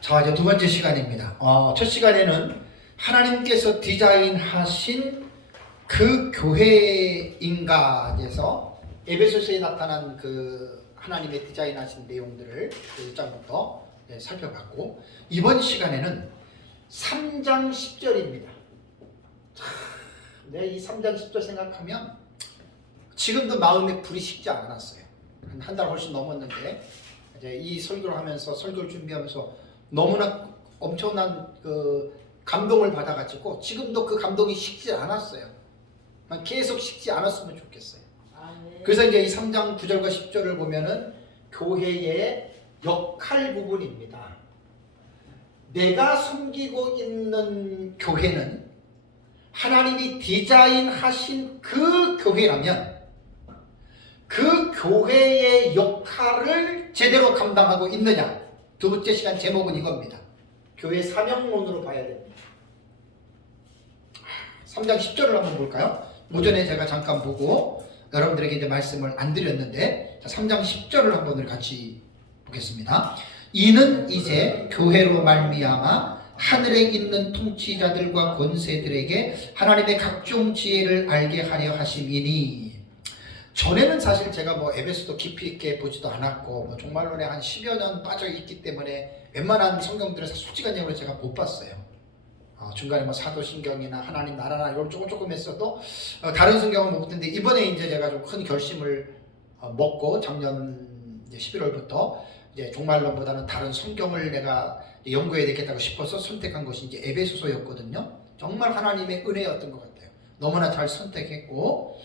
자, 이제 두 번째 시간입니다. 첫 시간에는 하나님께서 디자인하신 그 교회인가에서 에베소서에 나타난 그 하나님의 디자인하신 내용들을 1장부터 살펴봤고, 이번 시간에는 3장 10절입니다. 이 3장 10절 생각하면 지금도 마음에 불이 식지 않았어요. 한 달 훨씬 넘었는데 이제 이 설교를 하면서 설교를 준비하면서 너무나 엄청난 그 감동을 받아가지고 지금도 그 감동이 식지 않았어요. 계속 식지 않았으면 좋겠어요. 그래서 이제 이 3장 9절과 10절을 보면은 교회의 역할 부분입니다. 내가 섬기고 있는 교회는 하나님이 디자인하신 그 교회라면 그 교회의 역할을 제대로 감당하고 있느냐. 두 번째 시간 제목은 이겁니다. 교회 사명론으로 봐야 됩니다. 3장 10절을 한번 볼까요? 오전에 제가 잠깐 보고 여러분들에게 이제 말씀을 안 드렸는데, 3장 10절을 한번 같이 보겠습니다. 이는 이제 교회로 말미암아 하늘에 있는 통치자들과 권세들에게 하나님의 각종 지혜를 알게 하려 하심이니. 전에는 사실 제가 에베소도 깊이 있게 보지도 않았고 종말론에 한 10여 년 빠져 있기 때문에 웬만한 성경들을 솔직한 얘기로 제가 못 봤어요. 중간에 사도신경이나 하나님 나라나 이런 조금 했어도 다른 성경은 못 봤는데, 이번에 이제 제가 좀 큰 결심을 먹고 작년 11월부터 이제 종말론보다는 다른 성경을 내가 연구해야 되겠다고 싶어서 선택한 것이 이제 에베소서였거든요. 정말 하나님의 은혜였던 것 같아요. 너무나 잘 선택했고,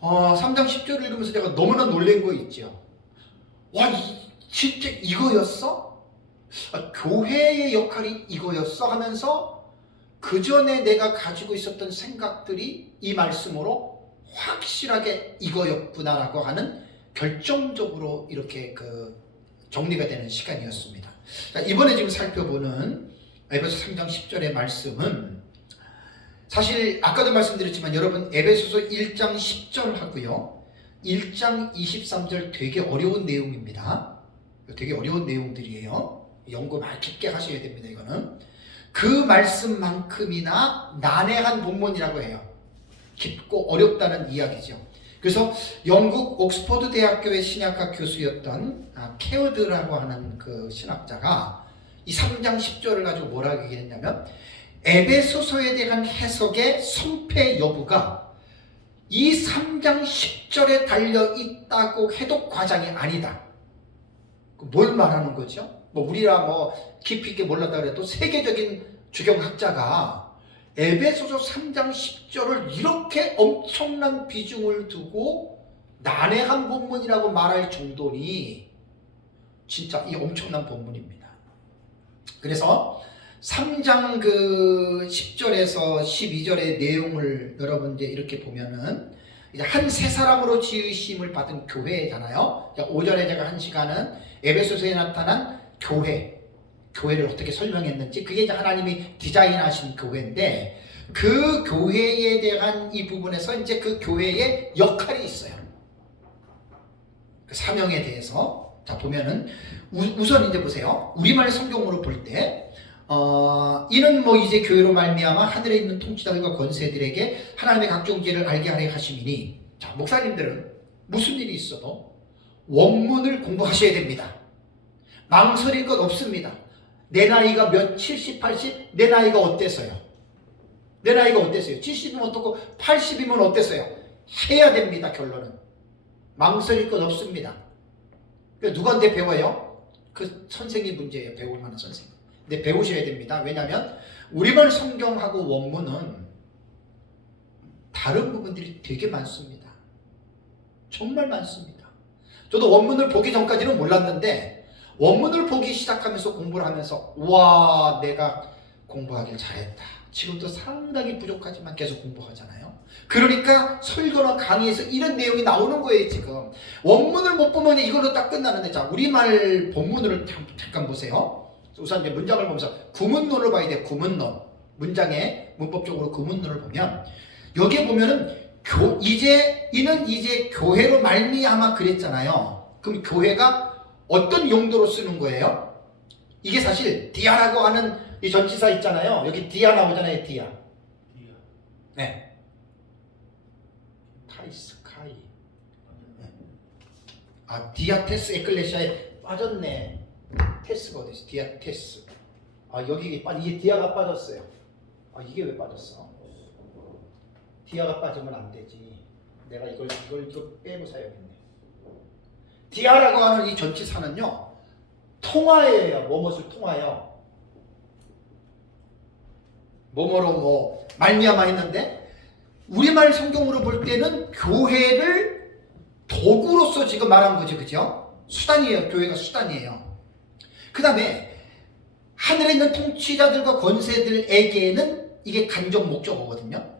3장 10절을 읽으면서 제가 너무나 놀란 거 있죠. 와, 진짜 이거였어? 교회의 역할이 이거였어? 하면서 그 전에 내가 가지고 있었던 생각들이 이 말씀으로 확실하게 이거였구나라고 하는 결정적으로 이렇게 정리가 되는 시간이었습니다. 자, 이번에 지금 살펴보는 에베소 3장 10절의 말씀은 사실 아까도 말씀드렸지만 여러분 에베소서 1장 10절 하고요 1장 23절 되게 어려운 내용입니다. 되게 어려운 내용들이에요. 연구 많이 깊게 하셔야 됩니다. 이거는 그 말씀만큼이나 난해한 본문이라고 해요. 깊고 어렵다는 이야기죠. 그래서 영국 옥스퍼드 대학교의 신약학 교수였던 케어드라고 하는 그 신학자가 이 3장 10절을 가지고 뭐라고 얘기했냐면, 에베소서에 대한 해석의 성패 여부가 이 3장 10절에 달려 있다고 해도 과장이 아니다. 뭘 말하는 거죠? 우리라 깊이 있게 몰랐다 그래도 세계적인 주경학자가 에베소서 3장 10절을 이렇게 엄청난 비중을 두고 난해한 본문이라고 말할 정도니 진짜 이 엄청난 본문입니다. 그래서 3장 10절에서 12절의 내용을 여러분 이제 이렇게 보면은 이제 한 세 사람으로 지으심을 받은 교회잖아요. 오전에 제가 한 시간은 에베소서에 나타난 교회를 어떻게 설명했는지, 그게 이제 하나님이 디자인하신 교회인데, 그 교회에 대한 이 부분에서 이제 그 교회의 역할이 있어요. 그 사명에 대해서 자 보면은 우선 이제 보세요. 우리말 성경으로 볼 때 이는 이제 교회로 말미암아 하늘에 있는 통치자들과 권세들에게 하나님의 각종 지혜를 알게 하려 하심이니. 자, 목사님들은 무슨 일이 있어도 원문을 공부하셔야 됩니다. 망설일 것 없습니다. 내 나이가 70, 80, 내 나이가 어때서요? 내 나이가 어땠어요? 70이면 어떻고 80이면 어땠어요? 해야 됩니다. 결론은 망설일 것 없습니다. 누구한테 배워요? 그 선생님 문제예요. 배울 만한 선생님. 근데 배우셔야 됩니다. 왜냐하면 우리말 성경하고 원문은 다른 부분들이 되게 많습니다. 정말 많습니다. 저도 원문을 보기 전까지는 몰랐는데 원문을 보기 시작하면서 공부를 하면서 와, 내가 공부하길 잘했다. 지금도 상당히 부족하지만 계속 공부하잖아요. 그러니까 설교나 강의에서 이런 내용이 나오는 거예요. 지금 원문을 못 보면 이걸로 딱 끝나는데, 자, 우리말 본문을 잠깐 보세요. 우선 이제 문장을 보면서 구문론을 봐야 돼요. 구문론. 문장의 문법적으로 구문론을 보면 여기에 보면은 이는 이제 교회로 말미암아 그랬잖아요. 그럼 교회가 어떤 용도로 쓰는 거예요? 이게 사실 디아라고 하는 이 전치사 있잖아요. 여기 디아 나오잖아요. 디아. 네. 타이스카이. 네. 아, 디아테스 에클레시아에 빠졌네. 테스가 어디 있어? 디아테스. 아, 여기 이게 디아가 빠졌어요. 아, 이게 왜 빠졌어? 디아가 빠지면 안 되지. 내가 이거 빼고 사야겠네. 디아라고 하는 이 전치사는요, 통하여요. 뭐뭇을 통하여. 뭐뭐로 뭐 말미암아 했는데, 우리말 성경으로 볼 때는 교회를 도구로서 지금 말한 거죠. 그죠? 수단이에요. 교회가 수단이에요. 그 다음에 하늘에 있는 통치자들과 권세들에게는 이게 간접 목적어거든요.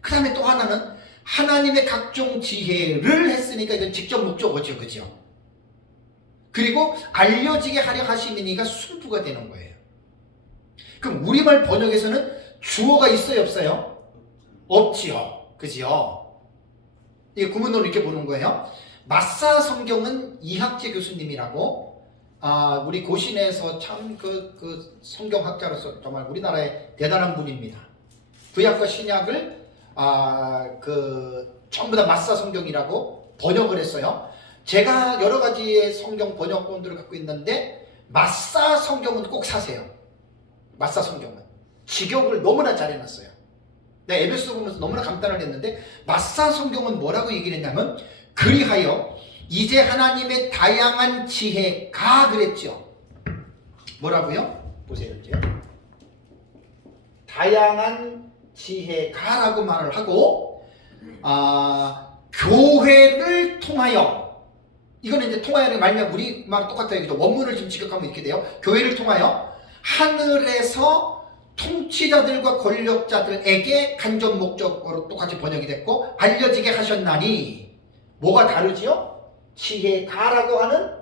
그 다음에 또 하나는 하나님의 각종 지혜를 했으니까 이건 직접 목적어죠. 그죠? 그리고 알려지게 하려 하심이니까 순부가 되는 거예요. 그럼 우리말 번역에서는 주어가 있어요? 없어요? 없지요. 그지요? 이게 구문으로 이렇게 보는 거예요. 마사 성경은 이학재 교수님이라고, 우리 고신에서 참 그 성경학자로서 정말 우리나라의 대단한 분입니다. 구약과 신약을 전부 다 마사 성경이라고 번역을 했어요. 제가 여러 가지의 성경 번역본들을 갖고 있는데 마사 성경은 꼭 사세요. 마사 성경은 직역을 너무나 잘 해놨어요. 내가 에베소 보면서 너무나 감탄을 했는데, 마사 성경은 뭐라고 얘기를 했냐면, 그리하여 이제 하나님의 다양한 지혜가 그랬죠. 뭐라고요? 보세요. 이제 다양한 지혜가라고 말을 하고, 교회를 통하여, 이거는 이제 통하여는 말면 우리말 똑같아요. 그죠? 원문을 지금 직역하면 이렇게 돼요. 교회를 통하여 하늘에서 통치자들과 권력자들에게 간접 목적어로 똑같이 번역이 됐고, 알려지게 하셨나니, 뭐가 다르지요? 지혜가라고 하는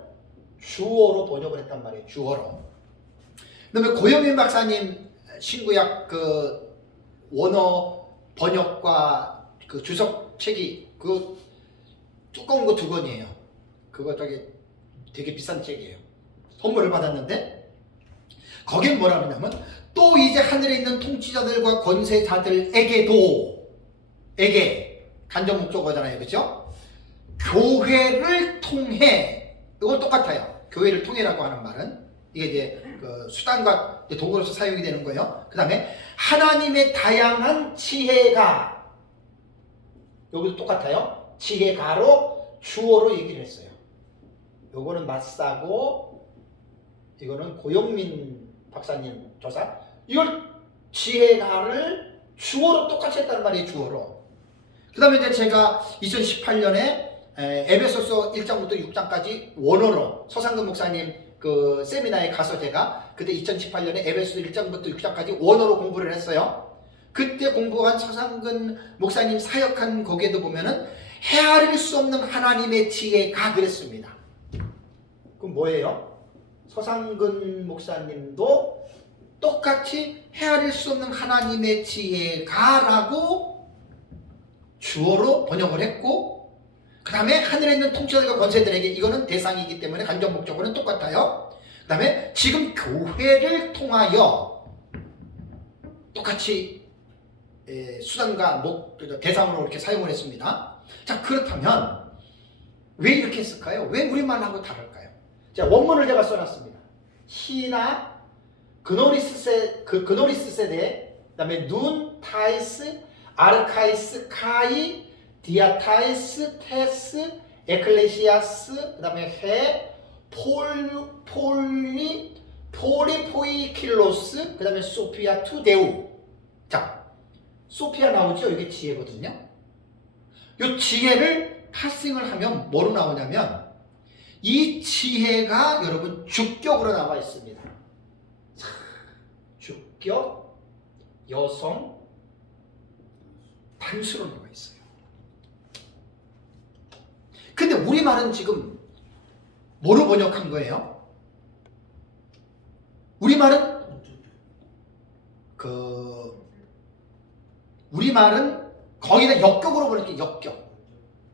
주어로 번역을 했단 말이에요. 주어로. 그다음에 고영민 박사님 신구약 원어 번역과 주석 책이 두꺼운 거 2권이에요. 그거 되게 비싼 책이에요. 선물을 받았는데, 거긴 뭐라 그러냐면, 또 이제 하늘에 있는 통치자들과 권세자들에게도, 간접 목적어잖아요. 그죠? 교회를 통해, 이건 똑같아요. 교회를 통해라고 하는 말은 이게 이제 수단과 도구로서 사용이 되는 거예요. 그 다음에 하나님의 다양한 지혜가, 여기도 똑같아요. 지혜가로 주어로 얘기를 했어요. 요거는 마사고, 이거는 고영민 박사님 조사. 이걸 지혜가를 주어로 똑같이 했단 말이에요. 주어로. 그 다음에 이제 제가 2018년에 에베소서 1장부터 6장까지 원어로 서상근 목사님 세미나에 가서 제가 그때 2018년에 에베소서 1장부터 6장까지 원어로 공부를 했어요. 그때 공부한 서상근 목사님 사역한 거기에도 보면은 헤아릴 수 없는 하나님의 지혜가 그랬습니다. 그럼 뭐예요? 서상근 목사님도 똑같이 헤아릴 수 없는 하나님의 지혜가라고 주어로 번역을 했고, 그 다음에 하늘에 있는 통치자들과 권세들에게, 이거는 대상이기 때문에 간접 목적어는 똑같아요. 그 다음에 지금 교회를 통하여 똑같이 수단과 대상으로 이렇게 사용을 했습니다. 자, 그렇다면 왜 이렇게 했을까요? 왜 우리말하고 다를까요? 자, 원문을 제가 써놨습니다. 히나, 그노리스 세대, 그 다음에 눈, 타이스, 아르카이스, 카이, 디아타이스, 테스, 에클레시아스, 그 다음에 포리포이킬로스, 그 다음에 소피아 투데우. 자, 소피아 나오죠? 이게 지혜거든요. 이 지혜를 파싱을 하면 뭐로 나오냐면, 이 지혜가 여러분 주격으로 나와 있습니다. 주격, 여성, 단수로 나와 있어요. 근데 우리말은 지금 뭐로 번역한 거예요? 우리말은 거의 다 역격으로 번역해.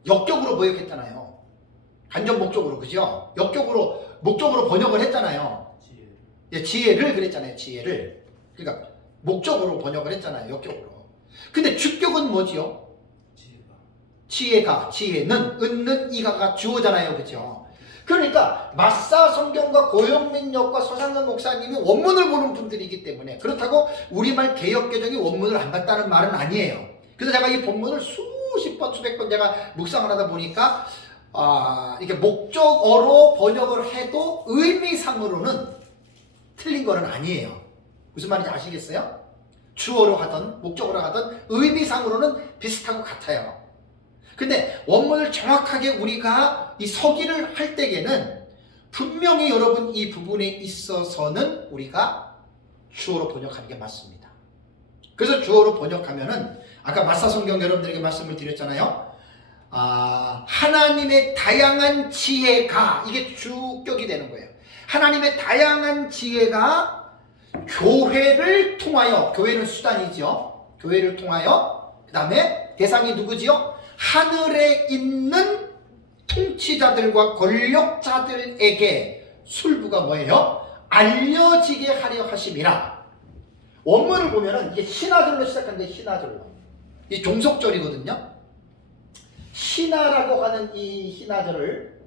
역격으로 번역했잖아요. 간접 목적으로, 그죠? 역격으로 목적으로 번역을 했잖아요. 지혜를 그랬잖아요. 지혜를. 그러니까 목적으로 번역을 했잖아요. 역격으로. 근데 주격은 뭐지요? 지혜가, 지혜는, 은는, 이가가 주어잖아요. 그죠? 그러니까 마사 성경과 고영민역과 서상근 목사님이 원문을 보는 분들이기 때문에, 그렇다고 우리말 개역개정이 원문을 안 봤다는 말은 아니에요. 그래서 제가 이 본문을 수십 번, 수백 번 제가 묵상을 하다 보니까 이렇게 목적어로 번역을 해도 의미상으로는 틀린 거는 아니에요. 무슨 말인지 아시겠어요? 주어로 하든 목적어로 하든 의미상으로는 비슷하고 같아요. 근데 원문을 정확하게 우리가 이 서기를 할 때에는 분명히 여러분 이 부분에 있어서는 우리가 주어로 번역하는 게 맞습니다. 그래서 주어로 번역하면은 아까 마사성경 여러분들에게 말씀을 드렸잖아요. 하나님의 다양한 지혜가, 이게 주격이 되는 거예요. 하나님의 다양한 지혜가 교회를 통하여, 교회는 수단이죠. 교회를 통하여, 그 다음에 대상이 누구지요? 하늘에 있는 통치자들과 권력자들에게 술부가 뭐예요? 알려지게 하려 하심이라. 원문을 보면은 이게 신하절로 시작하는데, 신하절로. 이 종속절이거든요. 신하라고 하는 이 신하절을,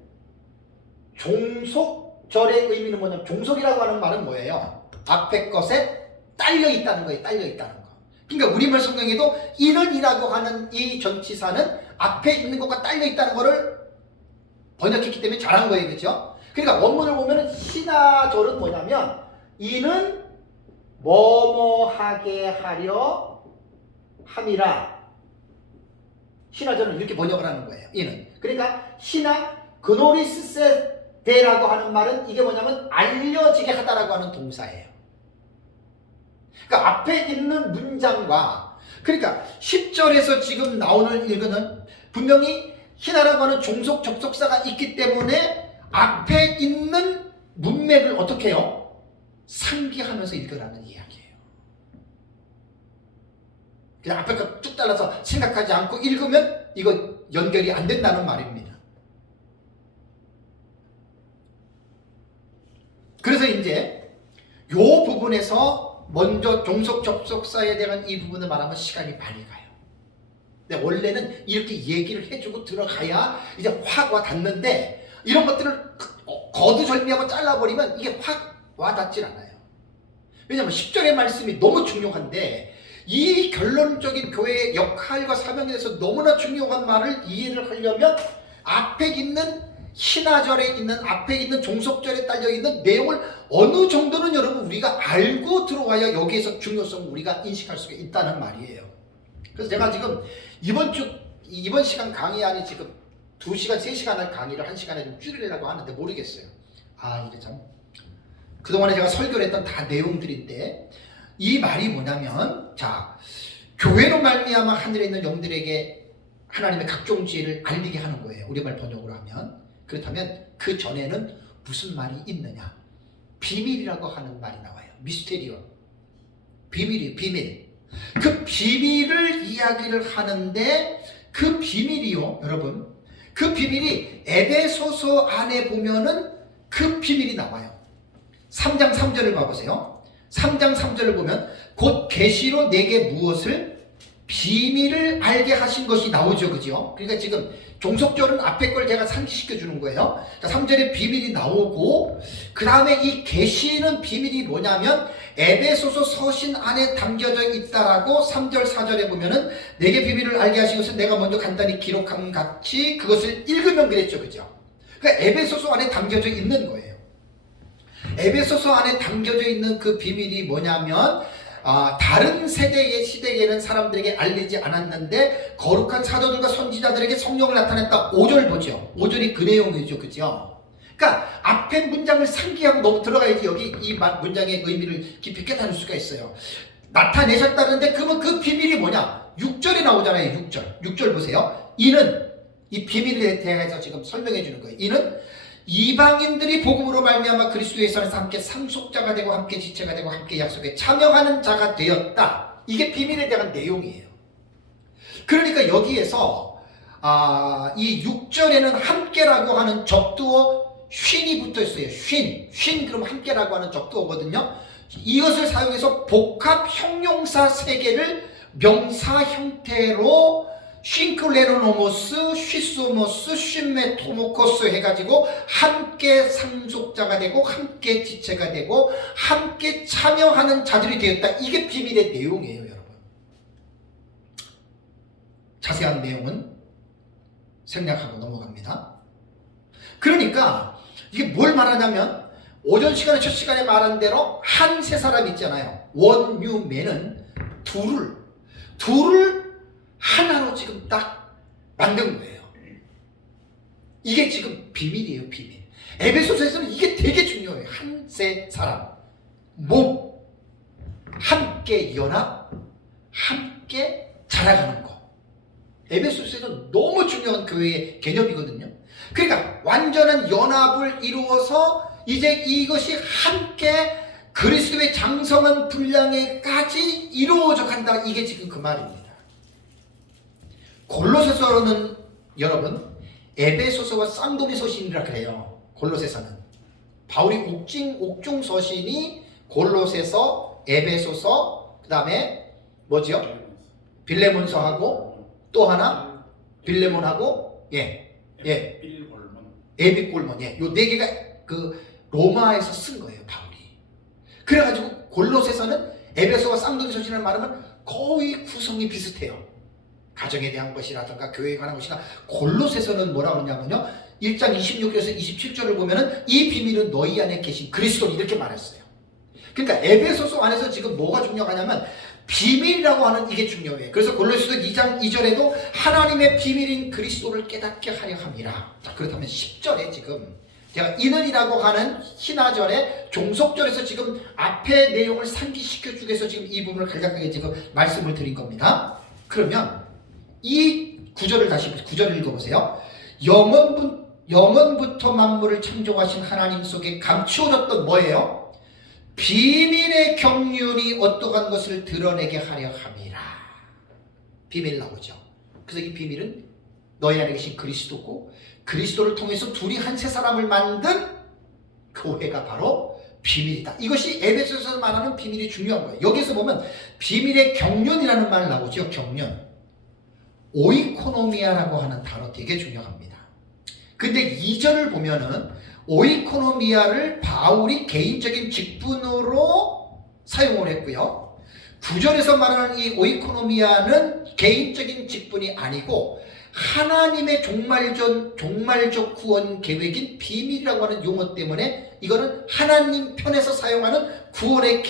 종속절의 의미는 뭐냐면, 종속이라고 하는 말은 뭐예요? 앞에 것에 딸려 있다는 거예요. 딸려 있다는 거. 그러니까 우리말 성경에도 이는이라고 하는 이 전치사는 앞에 있는 것과 딸려 있다는 것을 번역했기 때문에 잘한 거예요. 그렇죠? 그러니까 원문을 보면 신하절은 뭐냐면, 이는 뭐뭐하게 하려 함이라. 신하절은 이렇게 번역을 하는 거예요. 이는. 그러니까 신하 그노리스세데라고 하는 말은 이게 뭐냐면 알려지게 하다라고 하는 동사예요. 그러니까 앞에 있는 문장과, 그러니까 10절에서 지금 나오는 읽은 분명히 신하라고 하는 종속 접속사가 있기 때문에 앞에 있는 문맥을 어떻게 해요? 상기하면서 읽으라는 이야기예요. 그냥 앞에 거 쭉 잘라서 생각하지 않고 읽으면 이거 연결이 안 된다는 말입니다. 그래서 이제 요 부분에서 먼저 종속 접속사에 대한 이 부분을 말하면 시간이 많이 가요. 근데 원래는 이렇게 얘기를 해주고 들어가야 이제 확 와닿는데, 이런 것들을 거두절미하고 잘라버리면 이게 확 와닿질 않아요. 왜냐하면 10절의 말씀이 너무 중요한데, 이 결론적인 교회의 역할과 사명에 대해서 너무나 중요한 말을 이해를 하려면 앞에 있는 신하절에 있는, 앞에 있는 종속절에 딸려있는 내용을 어느 정도는 여러분 우리가 알고 들어와야 여기에서 중요성을 우리가 인식할 수가 있다는 말이에요. 그래서 제가 지금 이번 시간 강의 지금 2시간, 3시간을 강의를 1시간에 좀 줄이려고 하는데 모르겠어요. 이게 참. 그동안에 제가 설교를 했던 다 내용들인데, 이 말이 뭐냐면, 자, 교회로 말미암아 하늘에 있는 영들에게 하나님의 각종 지혜를 알리게 하는 거예요. 우리말 번역으로 하면. 그렇다면 그 전에는 무슨 말이 있느냐? 비밀이라고 하는 말이 나와요. 미스테리오. 비밀이에요. 비밀. 그 비밀을 이야기를 하는데, 그 비밀이요, 여러분. 그 비밀이 에베소서 안에 보면은 그 비밀이 나와요. 3장 3절을 봐보세요. 3장 3절을 보면 곧 계시로 내게 무엇을 비밀을 알게 하신 것이 나오죠. 그죠? 그러니까 지금 종속절은 앞에 걸 제가 상기시켜 주는 거예요. 3절에 비밀이 나오고, 그 다음에 이 계시는 비밀이 뭐냐면 에베소서 서신 안에 담겨져 있다라고 3절 4절에 보면은 내게 비밀을 알게 하신 것은 내가 먼저 간단히 기록한 같이 그것을 읽으면 그랬죠. 그죠? 그러니까 에베소서 안에 담겨져 있는 거예요. 에베소서 안에 담겨져 있는 그 비밀이 뭐냐면, 다른 세대의 시대에는 사람들에게 알리지 않았는데 거룩한 사도들과 선지자들에게 성령을 나타냈다. 5절 보죠. 5절이 그 내용이죠. 그죠? 그러니까 앞에 문장을 상기하고 너무 들어가야지 여기 이 문장의 의미를 깊이 깨달을 수가 있어요. 나타내셨다는데 그러면 그 비밀이 뭐냐? 6절에 나오잖아요. 6절 보세요. 이는, 이 비밀에 대해서 지금 설명해 주는 거예요. 이는 이방인들이 복음으로 말미암아 그리스도의 안에서 함께 상속자가 되고 함께 지체가 되고 함께 약속에 참여하는 자가 되었다. 이게 비밀에 대한 내용이에요. 그러니까 여기에서 이 6절에는 함께라고 하는 적두어 쉰이 붙어 있어요. 쉰 그럼 함께라고 하는 적도 오거든요. 이것을 사용해서 복합 형용사 3개를 명사 형태로 쉰클레노노모스, 쉬소모스, 쉰메토모코스 해가지고 함께 상속자가 되고 함께 지체가 되고 함께 참여하는 자들이 되었다. 이게 비밀의 내용이에요, 여러분. 자세한 내용은 생략하고 넘어갑니다. 그러니까 이게 뭘 말하냐면 오전 시간에 첫 시간에 말한 대로 한 세 사람 있잖아요. 원유맨은 둘을 하나로 지금 딱 만든 거예요. 이게 지금 비밀이에요, 비밀. 에베소서에서는 이게 되게 중요해요. 한 세 사람, 몸, 함께 연합, 함께 자라가는 거. 에베소서에서 너무 중요한 교회의 개념이거든요. 그러니까 완전한 연합을 이루어서 이제 이것이 함께 그리스도의 장성한 분량에까지 이루어져 간다. 이게 지금 그 말입니다. 골로새서는 여러분 에베소서와 쌍둥이 서신이라 그래요. 골로새서는 바울이 옥중 서신이 골로새서, 에베소서, 그 다음에 뭐죠? 빌레몬서하고 또 하나 빌레몬하고 에비골몬 요 4개가 그 로마에서 쓴 거예요, 바울이. 그래가지고 골로새서는 에베소와 쌍둥이 서신을 말하면 거의 구성이 비슷해요. 가정에 대한 것이라든가 교회에 관한 것이나 골로새서는 뭐라고 하냐면요 1장 26절에서 27절을 보면은 이 비밀은 너희 안에 계신 그리스도 이렇게 말했어요. 그러니까 에베소서 안에서 지금 뭐가 중요하냐면 비밀이라고 하는 이게 중요해요. 그래서 골로새서 2장 2절에도 하나님의 비밀인 그리스도를 깨닫게 하려 함이라. 자, 그렇다면 10절에 지금 제가 이는이라고 하는 신하절의 종속절에서 지금 앞에 내용을 상기시켜 주기 위해서 지금 이 부분을 간략하게 지금 말씀을 드린 겁니다. 그러면 이 구절을 다시 9절을 읽어보세요. 영원부터 만물을 창조하신 하나님 속에 감추어졌던 뭐예요? 비밀의 경륜이 어떠한 것을 드러내게 하려 함이라. 비밀 나오죠. 그래서 이 비밀은 너희 안에 계신 그리스도고 그리스도를 통해서 둘이 한 세 사람을 만든 교회가 바로 비밀이다. 이것이 에베소서에서 말하는 비밀이 중요한 거예요. 여기서 보면 비밀의 경륜이라는 말 나오죠. 경륜. 오이코노미아라고 하는 단어 되게 중요합니다. 근데 2절을 보면은 오이코노미아를 바울이 개인적인 직분으로 사용을 했고요. 9절에서 말하는 이 오이코노미아는 개인적인 직분이 아니고 하나님의 종말적 구원 계획인 비밀이라고 하는 용어 때문에 이거는 하나님 편에서 사용하는 구원의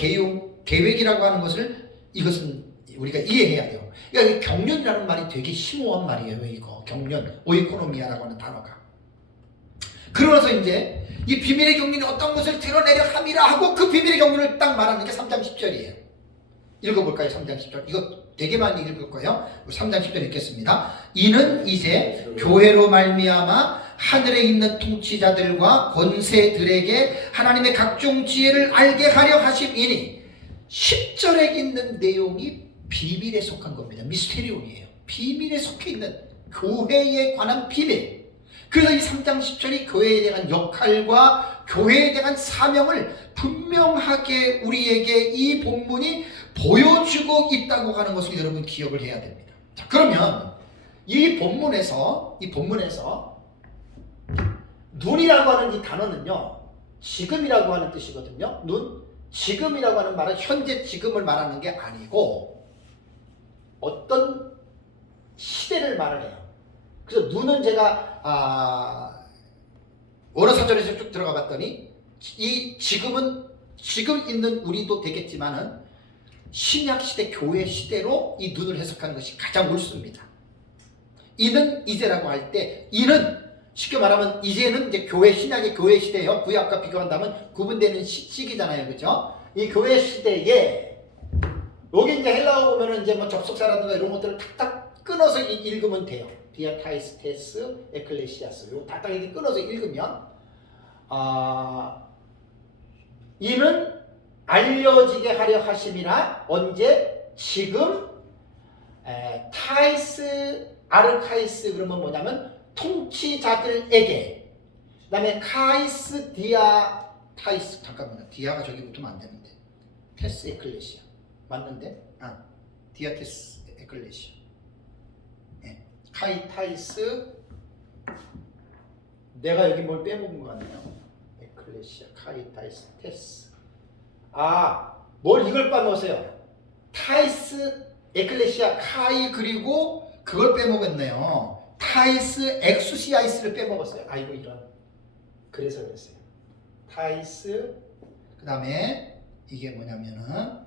계획이라고 하는 것을 이것은 우리가 이해해야 돼요. 그러니까 이 경륜이라는 말이 되게 심오한 말이에요. 이거 경륜, 오이코노미아라고 하는 단어가. 그러면서 이제 이 비밀의 경륜이 어떤 것을 드러내려 함이라 하고 그 비밀의 경륜을 딱 말하는 게 3장 10절이에요. 읽어볼까요? 3장 10절. 이거 되게 많이 읽을 거예요. 3장 10절 읽겠습니다. 이는 이제 교회로 말미암아 하늘에 있는 통치자들과 권세들에게 하나님의 각종 지혜를 알게 하려 하심이니 10절에 있는 내용이 비밀에 속한 겁니다. 미스테리온이에요. 비밀에 속해 있는 교회에 관한 비밀. 그래서 이 3장 10절이 교회에 대한 역할과 교회에 대한 사명을 분명하게 우리에게 이 본문이 보여주고 있다고 하는 것을 여러분 기억을 해야 됩니다. 자, 그러면 이 본문에서 눈이라고 하는 이 단어는요, 지금이라고 하는 뜻이거든요. 눈, 지금이라고 하는 말은 현재 지금을 말하는 게 아니고 어떤 시대를 말을 해요. 그래서 눈은 제가 원어사전에서 쭉 들어가 봤더니 이 지금은 지금 있는 우리도 되겠지만은 신약시대 교회 시대로 이 눈을 해석하는 것이 가장 옳습니다. 이는 이제라고 할 때 이는 쉽게 말하면 이제는 이제 교회 신약의 교회 시대예요. 구약과 비교한다면 구분되는 시기잖아요. 그죠? 이 교회 시대에 여기 이제 헬라어 보면은 이제 뭐 접속사라든가 이런 것들을 탁탁 끊어서 읽으면 돼요. 디아타이스테스, 에클레시아스. 요 탁탁 이렇게 끊어서 읽으면 이는 알려지게 하려 하심이라. 언제? 지금. 타이스, 아르카이스 그러면 뭐냐면 통치자들에게. 그 그다음에 카이스 디아 타이스. 잠깐만요. 디아가 저기 붙으면 안 되는데. 테스 에클레시아 맞는데? 디아테스 에클레시아. 네. 카이타이스. 내가 여기 뭘 빼먹은 거 같네요. 에클레시아, 카이타이스, 테스. 뭘 이걸 빼먹었어요. 타이스, 에클레시아, 카이 그리고 그걸 빼먹었네요. 타이스, 엑수시아이스를 빼먹었어요. 아이고 이런. 그래서 그랬어요. 타이스, 그 다음에 이게 뭐냐면은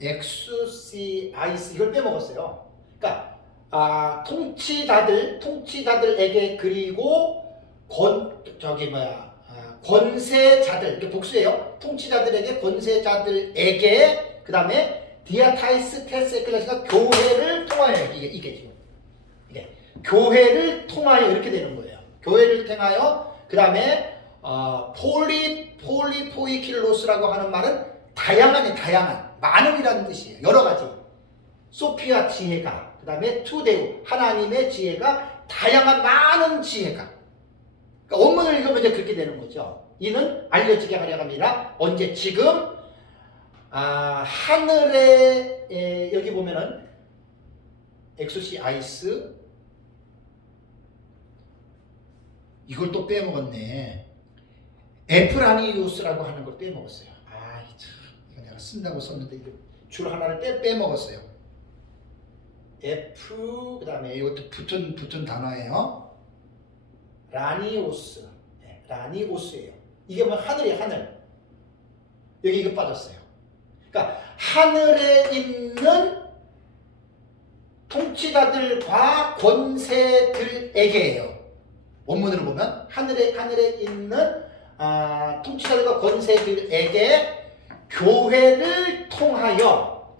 엑수시아이스 이걸 빼먹었어요. 그러니까 통치자들에게 그리고 권세자들 이게 복수예요. 통치자들에게 권세자들에게 그 다음에 디아타이스 테스 에클레시아가 교회를 통하여 이게 지금 이게 교회를 통하여 이렇게 되는 거예요. 교회를 통하여 그 다음에 폴리포이킬로스라고 하는 말은 다양한 많음이라는 뜻이에요. 여러 가지 소피아 지혜가 그 다음에 투데우 하나님의 지혜가 다양한 많은 지혜가 그러니까 원문을 읽으면 이제 그렇게 되는 거죠. 이는 알려지게 하려고 합니다. 언제? 지금 하늘에 여기 보면은 엑소시아이스 이걸 또 빼먹었네. 에프라니우스라고 하는 걸 빼먹었어요. 이거 내가 쓴다고 썼는데 이거 줄 하나를 빼먹었어요. F 그 다음에 이것도 붙은 단어예요. 라니오스. 네, 라니오스예요. 이게 뭐 하늘이에요. 하늘. 여기 이거 빠졌어요. 그러니까 하늘에 있는 통치자들과 권세들에게예요. 원문으로 보면 하늘에 있는 통치자들과 권세들에게 교회를 통하여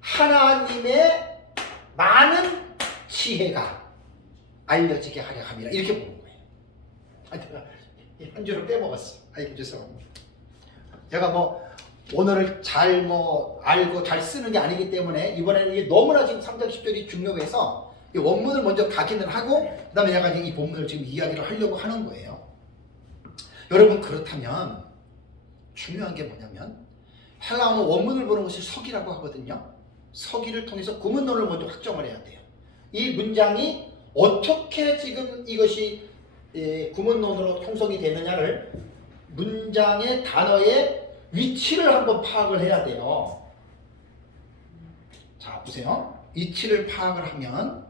하나님의 많은 지혜가 알려지게 하려 함이라 이렇게 보는 거예요. 내가 한 줄을 빼먹었어. 아이고 죄송합니다. 제가 오늘을 잘 알고 잘 쓰는 게 아니기 때문에 이번에는 이게 너무나 지금 3장 10절이 중요해서 이 원문을 먼저 각인을 하고 그 다음에 내가 이 본문을 지금 이야기를 하려고 하는 거예요. 여러분 그렇다면 중요한 게 뭐냐면 헬라어는 원문을 보는 것을 서기라고 하거든요. 서기를 통해서 구문론을 먼저 확정을 해야 돼요. 이 문장이 어떻게 지금 이것이 구문론으로 형성이 되느냐를 문장의 단어의 위치를 한번 파악을 해야 돼요. 자 보세요. 위치를 파악을 하면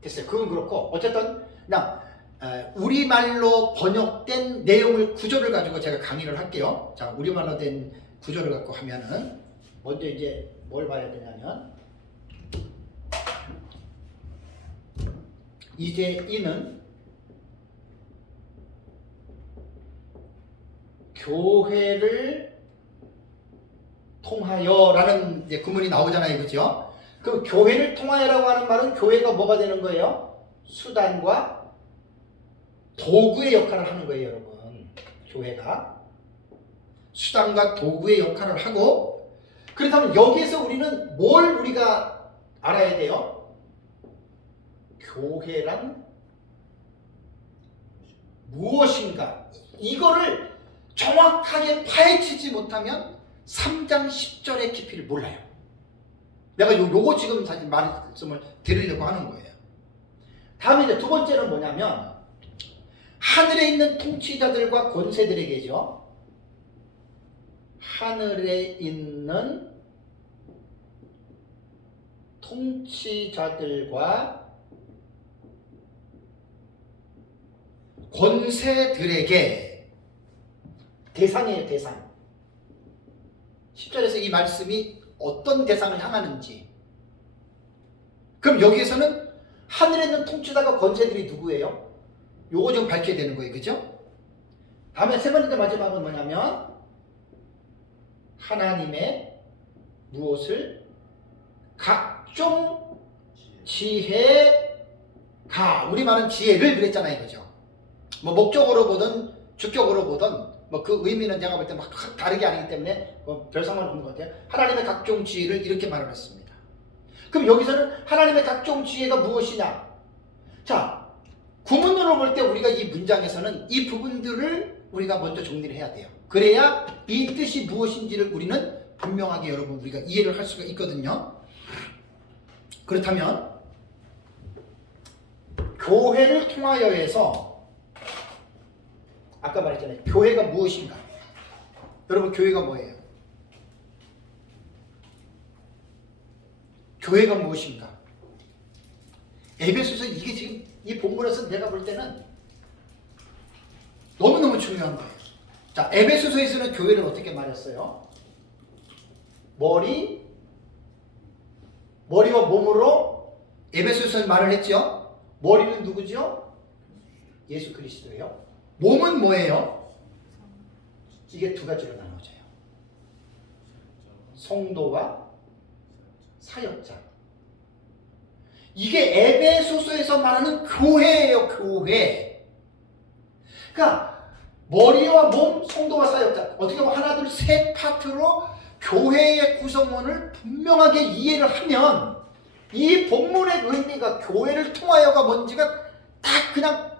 됐어요. 그건 그렇고 어쨌든 그냥 우리말로 번역된 내용을 구조를 가지고 제가 강의를 할게요. 자 우리말로 된 구조를 갖고 하면은 먼저 이제 뭘 봐야 되냐면 이제 이는 교회를 통하여라는 이제 구문이 나오잖아요. 그죠? 그럼 교회를 통하여라고 하는 말은 교회가 뭐가 되는 거예요? 수단과 도구의 역할을 하는 거예요, 여러분. 교회가 수단과 도구의 역할을 하고 그렇다면 여기에서 우리는 뭘 우리가 알아야 돼요? 교회란 무엇인가? 이거를 정확하게 파헤치지 못하면 3장 10절의 깊이를 몰라요. 내가 요거 지금 사실 말씀을 드리려고 하는 거예요. 다음에 이제 두 번째는 뭐냐면 하늘에 있는 통치자들과 권세들에게죠. 하늘에 있는 통치자들과 권세들에게 대상이에요. 대상. 10절에서 이 말씀이 어떤 대상을 향하는지. 그럼 여기에서는 하늘에 있는 통치자가 권세들이 누구예요? 요거 좀 밝혀야 되는 거예요. 그죠? 다음에 세 번째 마지막은 뭐냐면 하나님의 무엇을? 각종 지혜가 우리말은 지혜를 그랬잖아요. 그죠? 목적으로 보든 주격으로 보든 뭐 그 의미는 제가 볼 때 막 다르게 아니기 때문에 별 상관없는 것 같아요. 하나님의 각종 지혜를 이렇게 말을 했습니다. 그럼 여기서는 하나님의 각종 지혜가 무엇이냐? 자, 구문으로 볼 때 우리가 이 문장에서는 이 부분들을 우리가 먼저 정리를 해야 돼요. 그래야 이 뜻이 무엇인지를 우리는 분명하게 여러분 우리가 이해를 할 수가 있거든요. 그렇다면 교회를 통하여에서 아까 말했잖아요. 교회가 무엇인가? 여러분 교회가 뭐예요? 교회가 무엇인가? 에베소서 이게 지금 이 본문에서 내가 볼 때는 너무너무 중요한 거예요. 자, 에베소서에서는 교회를 어떻게 말했어요? 머리와 몸으로 에베소서는 말을 했죠. 머리는 누구죠? 예수 그리스도예요. 몸은 뭐예요? 이게 두 가지로 나눠져요. 성도와 사역자. 이게 에베소서에서 말하는 교회예요. 교회. 그러니까 머리와 몸, 성도와 사역자. 어떻게 보면 하나, 둘, 세 파트로 교회의 구성원을 분명하게 이해를 하면 이 본문의 의미가 교회를 통하여가 뭔지가 딱 그냥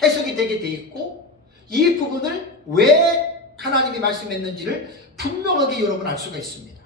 해석이 되게 돼 있고 이 부분을 왜 하나님이 말씀했는지를 분명하게 여러분 알 수가 있습니다.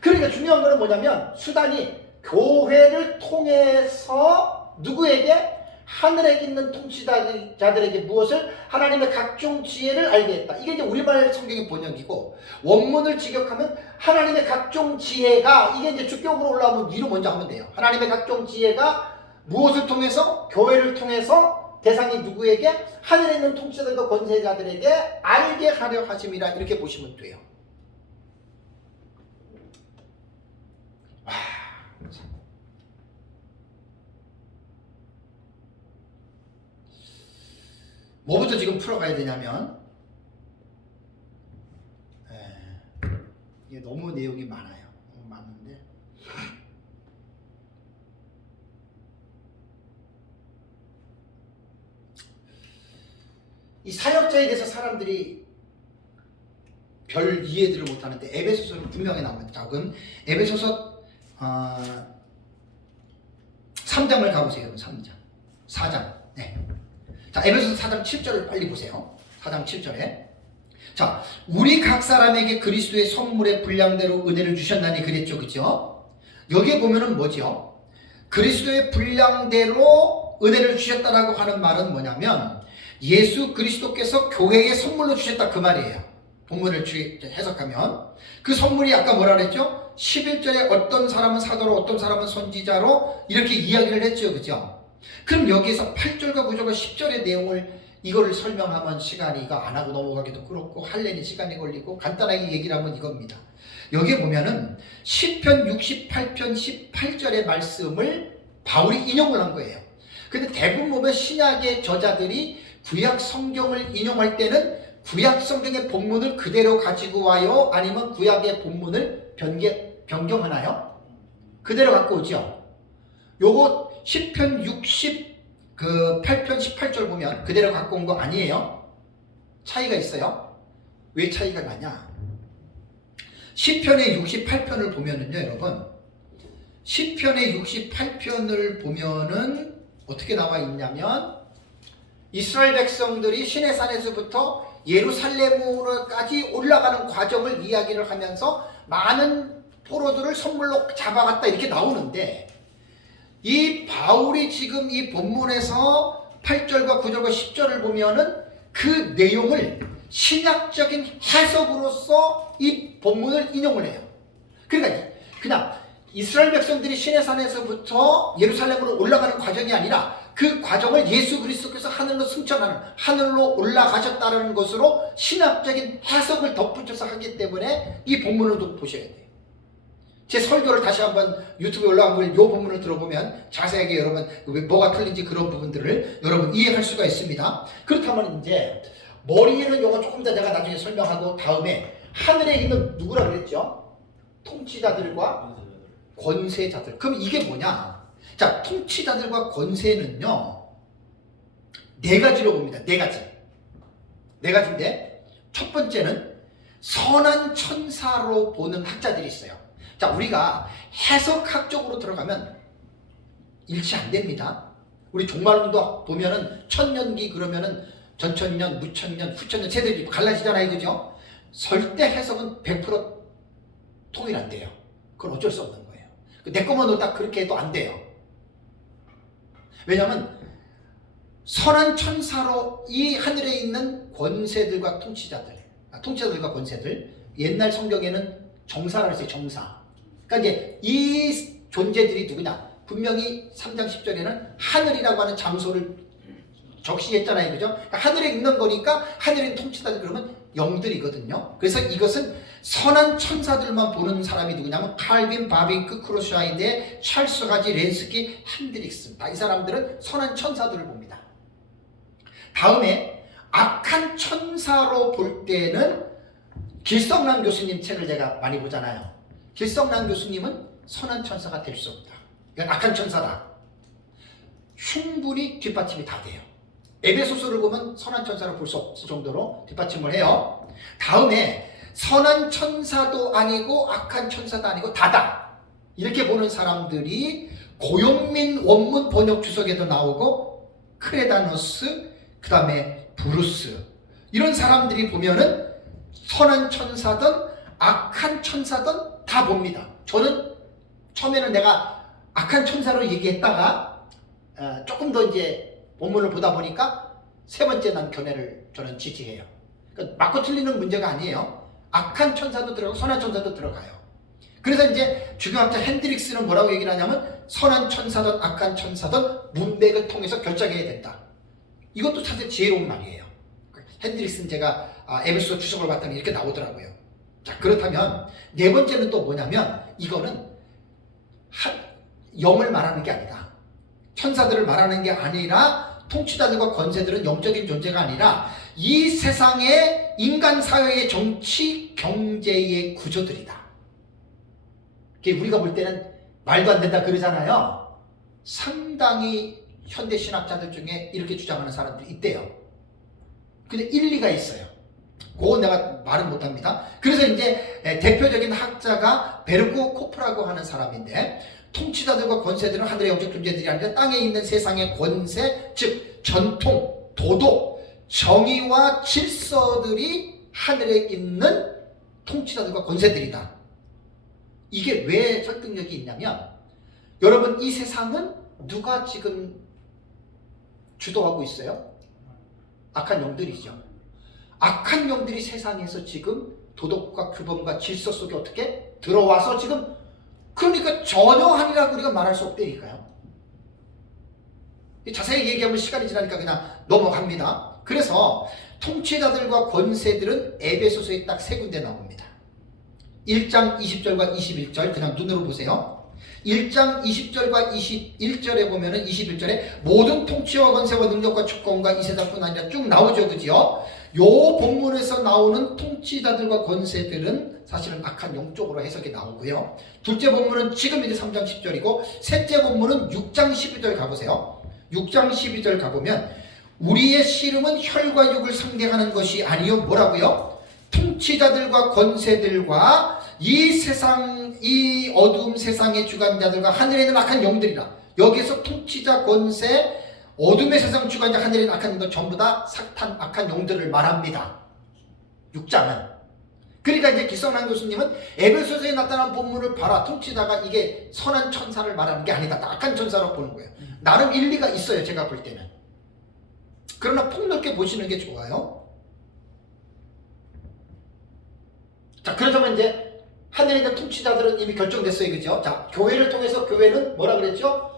그러니까 중요한 것은 뭐냐면 수단이 교회를 통해서 누구에게? 하늘에 있는 통치자들에게 무엇을? 하나님의 각종 지혜를 알게 했다. 이게 이제 우리말 성경의 번역이고 원문을 직역하면 하나님의 각종 지혜가 이게 이제 주격으로 올라오면 위로 먼저 하면 돼요. 하나님의 각종 지혜가 무엇을 통해서? 교회를 통해서 대상이 누구에게? 하늘에 있는 통치자들과 권세자들에게 알게 하려 하심이라 이렇게 보시면 돼요. 뭐부터 지금 풀어가야 되냐면 이게 너무 내용이 많아요. 너무 많은데 이 사역자에 대해서 사람들이 별 이해들을 못하는데 에베소서는 분명히 나옵니다. 자, 그럼 에베소서 3장을 가보세요. 3장 4장 네. 자, 에베소서 4장 7절을 빨리 보세요. 4장 7절에 자, 우리 각 사람에게 그리스도의 선물의 분량대로 은혜를 주셨나니 그랬죠. 그죠? 여기에 보면은 뭐죠? 그리스도의 분량대로 은혜를 주셨다라고 하는 말은 뭐냐면 예수 그리스도께서 교회에 선물로 주셨다 그 말이에요. 본문을 해석하면 그 선물이 아까 뭐라 그랬죠? 11절에 어떤 사람은 사도로 어떤 사람은 선지자로 이렇게 이야기를 했죠. 그죠? 그럼 여기에서 8절과 9절과 10절의 내용을 이거를 설명하면 시간이가 안 하고 넘어가기도 그렇고 할래니 시간이 걸리고 간단하게 얘기를 하면 이겁니다. 여기에 보면은 시편 68편 18절의 말씀을 바울이 인용을 한 거예요. 근데 대부분 보면 신약의 저자들이 구약 성경을 인용할 때는 구약 성경의 본문을 그대로 가지고 와요? 아니면 구약의 본문을 변경하나요? 그대로 갖고 오죠. 요거 시편 8편 18절 보면 그대로 갖고 온 거 아니에요. 차이가 있어요. 왜 차이가 나냐? 시편의 68편을 보면은요, 여러분. 시편의 68편을 보면은 어떻게 나와 있냐면 이스라엘 백성들이 시내산에서부터 예루살렘으로까지 올라가는 과정을 이야기를 하면서 많은 포로들을 선물로 잡아갔다 이렇게 나오는데 이 바울이 지금 이 본문에서 8절과 9절과 10절을 보면은 그 내용을 신약적인 해석으로서 이 본문을 인용을 해요. 그러니까 그냥 이스라엘 백성들이 시내산에서부터 예루살렘으로 올라가는 과정이 아니라 그 과정을 예수 그리스도께서 하늘로 승천하는 하늘로 올라가셨다는 것으로 신학적인 해석을 덧붙여서 하기 때문에 이 본문을 좀 보셔야 돼요. 제 설교를 다시 한번 유튜브에 올라간 걸 이 본문을 들어보면 자세하게 여러분 뭐가 틀린지 그런 부분들을 여러분 이해할 수가 있습니다. 그렇다면 이제 머리에는 요거 조금 더 내가 나중에 설명하고 다음에 하늘에 있는 누구라 그랬죠? 통치자들과 권세자들. 그럼 이게 뭐냐? 자, 통치자들과 권세는요 4가지로 봅니다. 4가지. 네 가지인데, 첫 번째는 선한 천사로 보는 학자들이 있어요. 자, 우리가 해석학적으로 들어가면 일치 안 됩니다. 우리 종말론도 보면은 천년기 그러면은 전천년, 무천년, 후천년 세대들이 갈라지잖아요, 그죠? 절대 해석은 100% 통일 안 돼요. 그건 어쩔 수 없는 거예요. 내 것만으로 딱 그렇게 해도 안 돼요. 왜냐하면 선한 천사로 이 하늘에 있는 권세들과 통치자들과 권세들, 옛날 성경에는 정사라고 했어요. 정사. 그러니까 이제 이 존재들이 누구냐? 분명히 3장 10절에는 하늘이라고 하는 장소를 적시했잖아요. 그죠? 그러니까 하늘에 있는 거니까 하늘에 있는 통치자들 그러면 영들이거든요. 그래서 이것은 선한 천사들만 보는 사람이 누구냐면 칼빈, 바빙크, 크로샤이데, 찰스 하지, 렌스키, 핸드릭슨. 이 사람들은 선한 천사들을 봅니다. 다음에 악한 천사로 볼 때는 길성남 교수님 책을 제가 많이 보잖아요. 길성남 교수님은 선한 천사가 될 수 없다. 이건 악한 천사다. 충분히 뒷받침이 다 돼요. 에베소서를 보면 선한 천사를 볼 수 없을 정도로 뒷받침을 해요. 다음에 선한 천사도 아니고 악한 천사도 아니고 다다. 이렇게 보는 사람들이 고용민 원문 번역 주석에도 나오고 크레다노스, 그 다음에 브루스, 이런 사람들이 보면은 선한 천사든 악한 천사든 다 봅니다. 저는 처음에는 내가 악한 천사로 얘기했다가 조금 더 이제 본문을 보다 보니까 세 번째 난 견해를 저는 지지해요. 그러니까 맞고 틀리는 문제가 아니에요. 악한 천사도 들어가고 선한 천사도 들어가요. 그래서 이제 주교학자 핸드릭스는 뭐라고 얘기를 하냐면 선한 천사든 악한 천사든 문맥을 통해서 결정해야 된다. 이것도 사실 지혜로운 말이에요. 핸드릭스는 제가 에베소 주석을 봤더니 이렇게 나오더라고요. 자, 그렇다면 네 번째는 또 뭐냐면 이거는 영을 말하는 게 아니다. 천사들을 말하는 게 아니라 통치자들과 권세들은 영적인 존재가 아니라 이 세상의 인간 사회의 정치, 경제의 구조들이다. 우리가 볼 때는 말도 안 된다 그러잖아요. 상당히 현대 신학자들 중에 이렇게 주장하는 사람들이 있대요. 근데 일리가 있어요. 그건 내가 말은 못합니다. 그래서 이제 대표적인 학자가 베르고 코프라고 하는 사람인데, 통치자들과 권세들은 하늘의 영적 존재들이 아니라 땅에 있는 세상의 권세, 즉 전통, 도덕, 정의와 질서들이 하늘에 있는 통치자들과 권세들이다. 이게 왜 설득력이 있냐면, 여러분 이 세상은 누가 지금 주도하고 있어요? 악한 영들이죠. 악한 영들이 세상에서 지금 도덕과 규범과 질서 속에 어떻게 들어와서 지금, 그러니까 전혀 아니라고 우리가 말할 수 없다니까요. 자세히 얘기하면 시간이 지나니까 그냥 넘어갑니다. 그래서 통치자들과 권세들은 에베소서에 딱 세 군데 나옵니다. 1장 20절과 21절 그냥 눈으로 보세요. 1장 20절과 21절에 보면은 21절에 모든 통치와 권세와 능력과 주권과 이 세상뿐 아니라 쭉 나오죠. 그죠? 요 본문에서 나오는 통치자들과 권세들은 사실은 악한 영적으로 해석이 나오고요. 둘째 본문은 지금 이제 3장 10절이고, 셋째 본문은 6장 12절 가보세요. 6장 12절 가보면 우리의 씨름은 혈과 육을 상대하는 것이 아니요 뭐라고요? 통치자들과 권세들과 이 세상, 이 어두움 세상의 주관자들과 하늘에 있는 악한 영들이라. 여기에서 통치자, 권세, 어둠의 세상 주관자, 하늘에 있는 악한 영들 전부 다 사탄, 악한 영들을 말합니다. 6장은. 그러니까 이제 기성남 교수님은 에베소서에 나타난 본문을 봐라. 통치자가 이게 선한 천사를 말하는 게 아니다. 악한 천사로 보는 거예요. 나름 일리가 있어요. 제가 볼 때는. 그러나 폭넓게 보시는 게 좋아요. 자, 그렇다면 이제 하늘에 있는 통치자들은 이미 결정됐어요. 그죠? 자, 교회를 통해서 교회는 뭐라 그랬죠?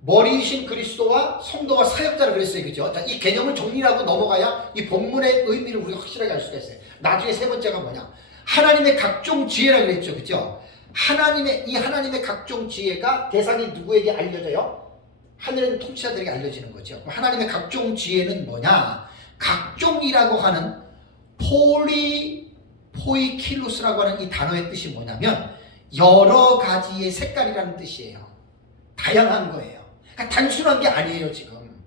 머리이신 그리스도와 성도와 사역자라 그랬어요. 그죠? 자, 이 개념을 정리하고 넘어가야 이 본문의 의미를 우리가 확실하게 알 수가 있어요. 나중에 세 번째가 뭐냐? 하나님의 각종 지혜라 그랬죠. 그죠? 하나님의 각종 지혜가 대상이 누구에게 알려져요? 하늘에 있는 통치자들에게 알려지는 거죠. 하나님의 각종 지혜는 뭐냐? 각종이라고 하는 포이킬루스라고 하는 이 단어의 뜻이 뭐냐면 여러 가지의 색깔이라는 뜻이에요. 다양한 거예요. 그러니까 단순한 게 아니에요. 지금.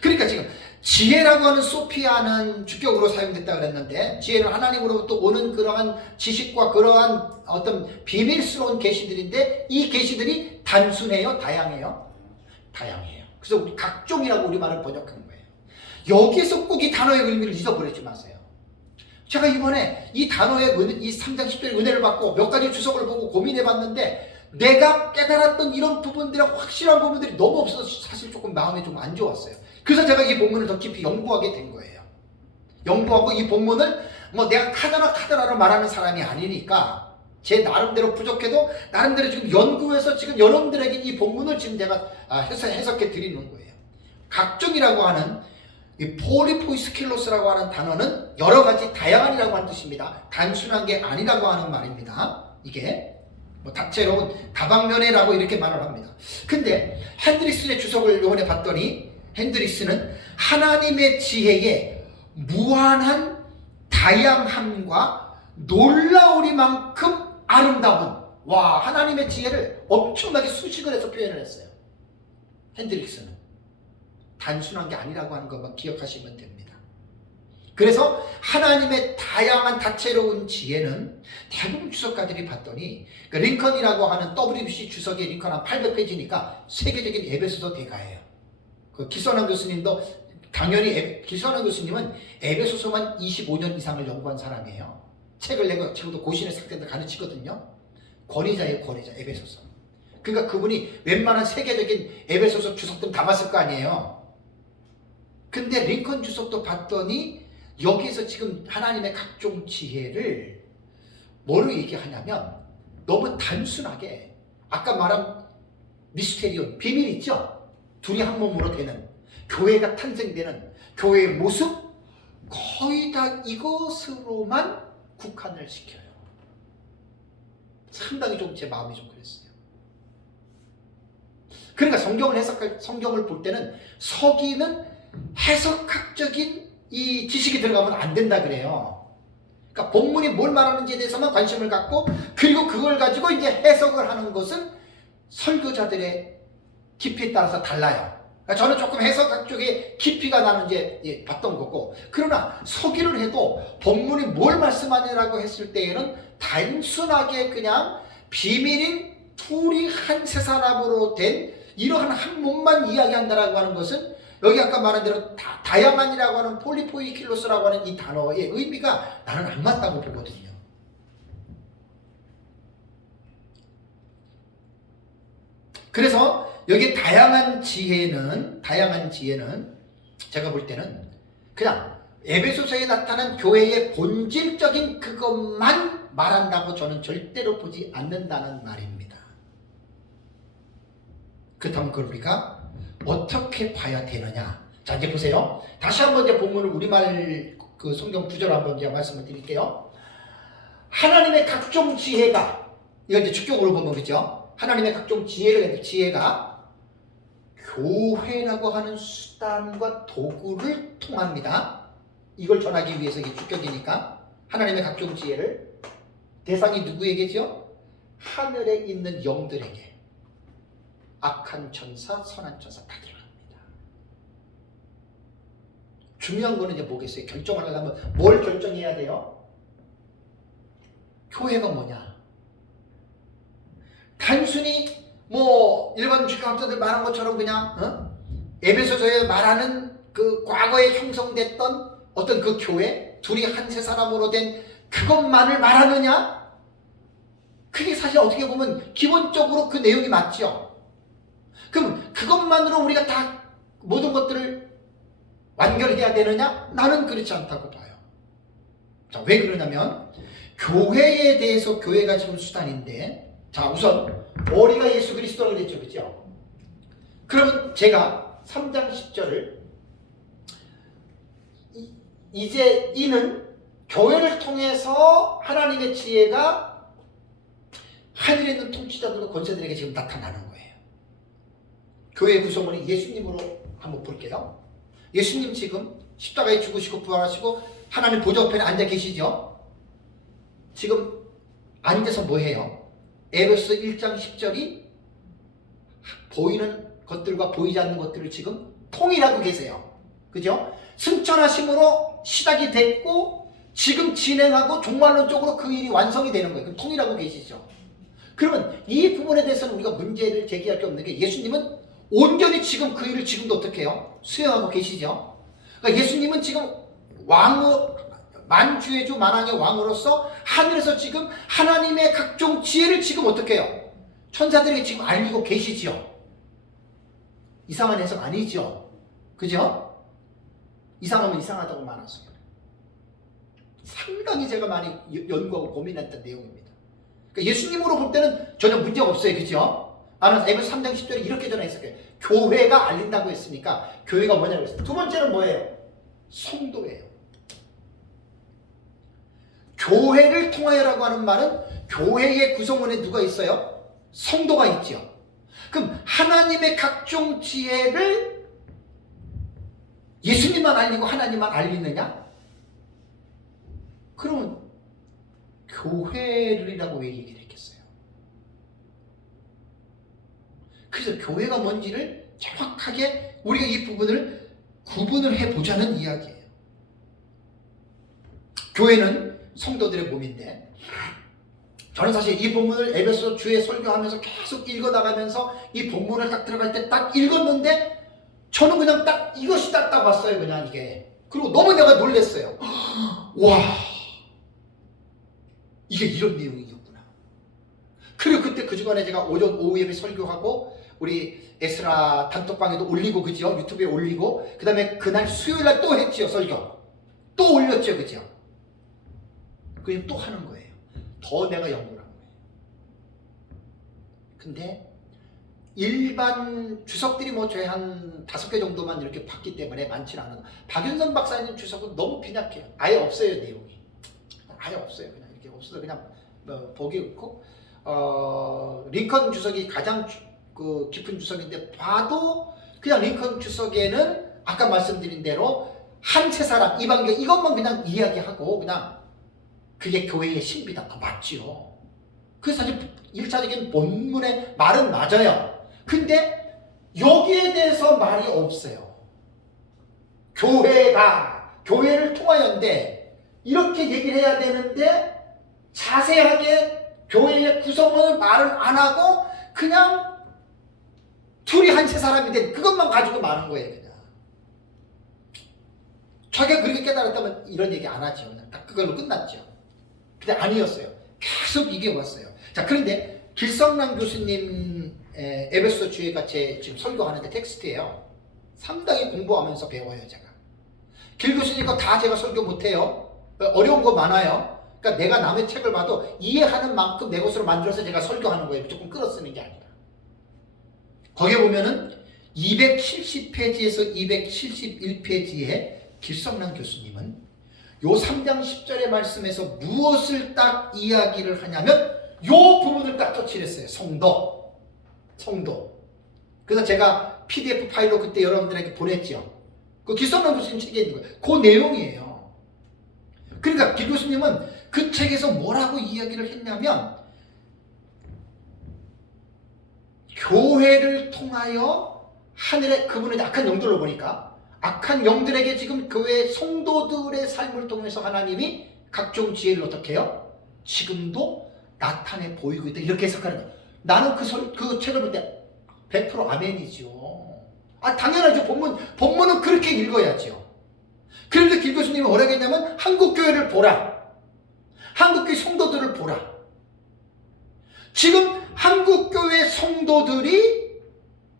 그러니까 지금 지혜라고 하는 소피아는 주격으로 사용됐다 그랬는데, 지혜는 하나님으로부터 오는 그러한 지식과 그러한 어떤 비밀스러운 계시들인데, 이 계시들이 단순해요, 다양해요? 다양해요. 그래서 우리 각종이라고 우리말을 번역한 거예요. 여기서 꼭 이 단어의 의미를 잊어버리지 마세요. 제가 이번에 이 단어의 이 3장 10절의 은혜를 받고 몇 가지 주석을 보고 고민해 봤는데, 내가 깨달았던 이런 부분들의 확실한 부분들이 너무 없어서 사실 조금 마음이 좀 안 좋았어요. 그래서 제가 이 본문을 더 깊이 연구하게 된 거예요. 연구하고 이 본문을 뭐 내가 카더라로 말하는 사람이 아니니까 제 나름대로 부족해도 나름대로 지금 연구해서 지금 여러분들에게 이 본문을 지금 제가 해석해 드리는 거예요. 각종이라고 하는 이 폴리포이스킬로스라고 하는 단어는 여러 가지 다양한이라고 하는 뜻입니다. 단순한 게 아니라고 하는 말입니다. 이게 뭐 다채로운 다방면에라고 이렇게 말을 합니다. 근데 핸드릭스의 주석을 요번에 봤더니, 핸드릭스는 하나님의 지혜에 무한한 다양함과 놀라우리만큼 아름다운, 와, 하나님의 지혜를 엄청나게 수식을 해서 표현을 했어요. 핸드릭스는 단순한 게 아니라고 하는 것만 기억하시면 됩니다. 그래서 하나님의 다양한 다채로운 지혜는 대부분 주석가들이 봤더니, 링컨이라고 하는 WBC 주석의 링컨 한 800페이지니까 세계적인 에베소서 대가예요. 그 기선한 교수님도 당연히, 기선한 교수님은 에베소서만 25년 이상을 연구한 사람이에요. 책을 내고 지금도 고신의 학생들 가르치거든요. 권위자예요, 권위자. 에베소서. 그러니까 그분이 웬만한 세계적인 에베소서 주석들 다 봤을 거 아니에요. 근데 링컨 주석도 봤더니 여기서 지금 하나님의 각종 지혜를 뭐로 얘기하냐면, 너무 단순하게 아까 말한 미스테리온, 비밀 있죠? 둘이 한 몸으로 되는, 교회가 탄생되는 교회의 모습, 거의 다 이것으로만 국한을 시켜요. 상당히 좀 제 마음이 좀 그랬어요. 그러니까 성경을 볼 때는 서기는 해석학적인 이 지식이 들어가면 안 된다 그래요. 그러니까 본문이 뭘 말하는지에 대해서만 관심을 갖고, 그리고 그걸 가지고 이제 해석을 하는 것은 설교자들의 깊이에 따라서 달라요. 그러니까 저는 조금 해석학 쪽에 깊이가 나는 이제 봤던 거고, 그러나 서기를 해도 본문이 뭘 말씀하느라고 했을 때에는 단순하게 그냥 비밀인 둘이 한 세 사람으로 된 이러한 한 몸만 이야기한다라고 하는 것은, 여기 아까 말한 대로 다양한이라고 하는 폴리포이킬로스라고 하는 이 단어의 의미가 나는 안 맞다고 보거든요. 그래서 여기 다양한 지혜는 제가 볼 때는 그냥 에베소서에 나타난 교회의 본질적인 그것만 말한다고 저는 절대로 보지 않는다는 말입니다. 그렇다면 그걸 우리가 어떻게 봐야 되느냐? 자, 이제 보세요. 다시 한번 이제 본문을 우리말 그 성경 구절 한번 이제 말씀을 드릴게요. 하나님의 각종 지혜가, 이거 이제 주격으로 보면 그죠? 하나님의 각종 지혜가 교회라고 하는 수단과 도구를 통합니다. 이걸 전하기 위해서 이게 주격이니까 하나님의 각종 지혜를, 대상이 누구에게죠? 하늘에 있는 영들에게. 악한 천사, 선한 천사 다 들어갑니다. 중요한 거는 이제 뭐겠어요? 결정을 하려면 뭘 결정해야 돼요? 교회가 뭐냐? 단순히 뭐 일반 주교학자들 말한 것처럼 그냥 에베소서에 말하는 그 과거에 형성됐던 어떤 그 교회, 둘이 한 세 사람으로 된 그것만을 말하느냐? 그게 사실 어떻게 보면 기본적으로 그 내용이 맞죠. 그럼 그것만으로 우리가 다 모든 것들을 완결해야 되느냐? 나는 그렇지 않다고 봐요. 자, 왜 그러냐면 교회에 대해서, 교회가 지금 수단인데, 자, 우선 머리가 예수 그리스도라고 그랬죠, 그죠? 그러면 제가 3장 10절을 이제 이는 교회를 통해서 하나님의 지혜가 하늘에 있는 통치자들과 권세들에게 지금 나타나는 거예요. 교회의 구성원이 예수님으로 한번 볼게요. 예수님 지금 십자가에 죽으시고 부활하시고 하나님 보좌 우편에 앉아 계시죠? 지금 앉아서 뭐 해요? 에베소서 1장 10절이 보이는 것들과 보이지 않는 것들을 지금 통일하고 계세요. 그죠? 승천하심으로 시작이 됐고 지금 진행하고 종말론적으로 그 일이 완성이 되는 거예요. 그럼 통일하고 계시죠? 그러면 이 부분에 대해서는 우리가 문제를 제기할 게 없는 게 예수님은 온전히 지금 그 일을 지금도 어떻게 해요? 수행하고 계시죠? 그러니까 예수님은 지금 만주의 주 만왕의 왕으로서 하늘에서 지금 하나님의 각종 지혜를 지금 어떻게 해요? 천사들에게 지금 알리고 계시죠? 이상한 해석 아니죠? 그죠? 이상하면 이상하다고 말하세요. 상당히 제가 많이 연구하고 고민했던 내용입니다. 그러니까 예수님으로 볼 때는 전혀 문제가 없어요. 그죠? 나는 에베소 3장 10절에 이렇게 전해했어요. 교회가 알린다고 했으니까 교회가 뭐냐고 했어요. 두 번째는 뭐예요? 성도예요. 교회를 통하여라고 하는 말은 교회의 구성원에 누가 있어요? 성도가 있죠. 그럼 하나님의 각종 지혜를 예수님만 알리고 하나님만 알리느냐? 그러면 교회를이라고 왜 얘기를 했겠어요? 그래서 교회가 뭔지를 정확하게 우리가 이 부분을 구분을 해보자는 이야기예요. 교회는 성도들의 몸인데 저는 사실 이 본문을 에베소 주에 설교하면서 계속 읽어나가면서 이 본문을 딱 들어갈 때 딱 읽었는데 저는 그냥 딱 이것이 딱 왔어요. 그냥 이게. 그리고 너무 내가 놀랐어요. 와, 이게 이런 내용이었구나. 그리고 그때 그 주간에 제가 오전 오후 예배 설교하고 우리 에스라 단톡방에도 올리고 그죠? 유튜브에 올리고 그 다음에 그날 수요일날 또 했지요. 설교 또 올렸죠. 그죠? 그럼 또 하는 거예요. 더 내가 연구를 한 거예요. 근데 일반 주석들이 뭐 저희 한 5개 정도만 이렇게 봤기 때문에 많지는 않아요. 박윤선 박사님 주석은 너무 빈약해요. 아예 없어요. 내용이 아예 없어요. 그냥 이렇게 없어서 그냥 보기 없고 링컨 주석이 가장 그 깊은 주석인데 봐도 그냥 링컨 주석에는 아까 말씀드린 대로 한 세 사람 이방계 이것만 그냥 이야기하고 그냥 그게 교회의 신비다. 맞지요. 그래서 사실 1차적인 본문의 말은 맞아요. 근데 여기에 대해서 말이 없어요. 교회를 통하여인데 이렇게 얘기를 해야 되는데 자세하게 교회의 구성원을 말을 안 하고 그냥 둘이 한 세 사람이 된 그것만 가지고 말한 거예요. 그냥 자기가 그렇게 깨달았다면 이런 얘기 안 하죠. 그냥 딱 그걸로 끝났죠. 근데 아니었어요. 계속 이게 왔어요. 자, 그런데 길성남 교수님 에베소 주에 같이 지금 설교하는데 텍스트예요. 상당히 공부하면서 배워요. 제가 길 교수님 거 다 제가 설교 못해요. 어려운 거 많아요. 그러니까 내가 남의 책을 봐도 이해하는 만큼 내 것으로 만들어서 제가 설교하는 거예요. 무조건 끌어 쓰는 게 아니라. 거기에 보면은 270페이지에서 271페이지에 길성남 교수님은 요 3장 10절의 말씀에서 무엇을 딱 이야기를 하냐면 요 부분을 딱 터치했어요. 성도. 그래서 제가 PDF 파일로 그때 여러분들에게 보냈죠. 그 길성남 교수님 책에 있는 거예요. 그 내용이에요. 그러니까 길 교수님은 그 책에서 뭐라고 이야기를 했냐면 교회를 통하여 하늘의 그분의 악한 영들로 보니까 악한 영들에게 지금 교회 성도들의 삶을 통해서 하나님이 각종 지혜를 어떻게 해요? 지금도 나타내 보이고 있다. 이렇게 해석하는 거예요. 나는 그 책을 볼 때 100% 아멘이죠. 당연하죠. 본문은 그렇게 읽어야죠. 그런데 길 교수님이 뭐라고 했냐면 한국교회를 보라. 한국교회 성도들을 보라. 지금 한국교회 성도들이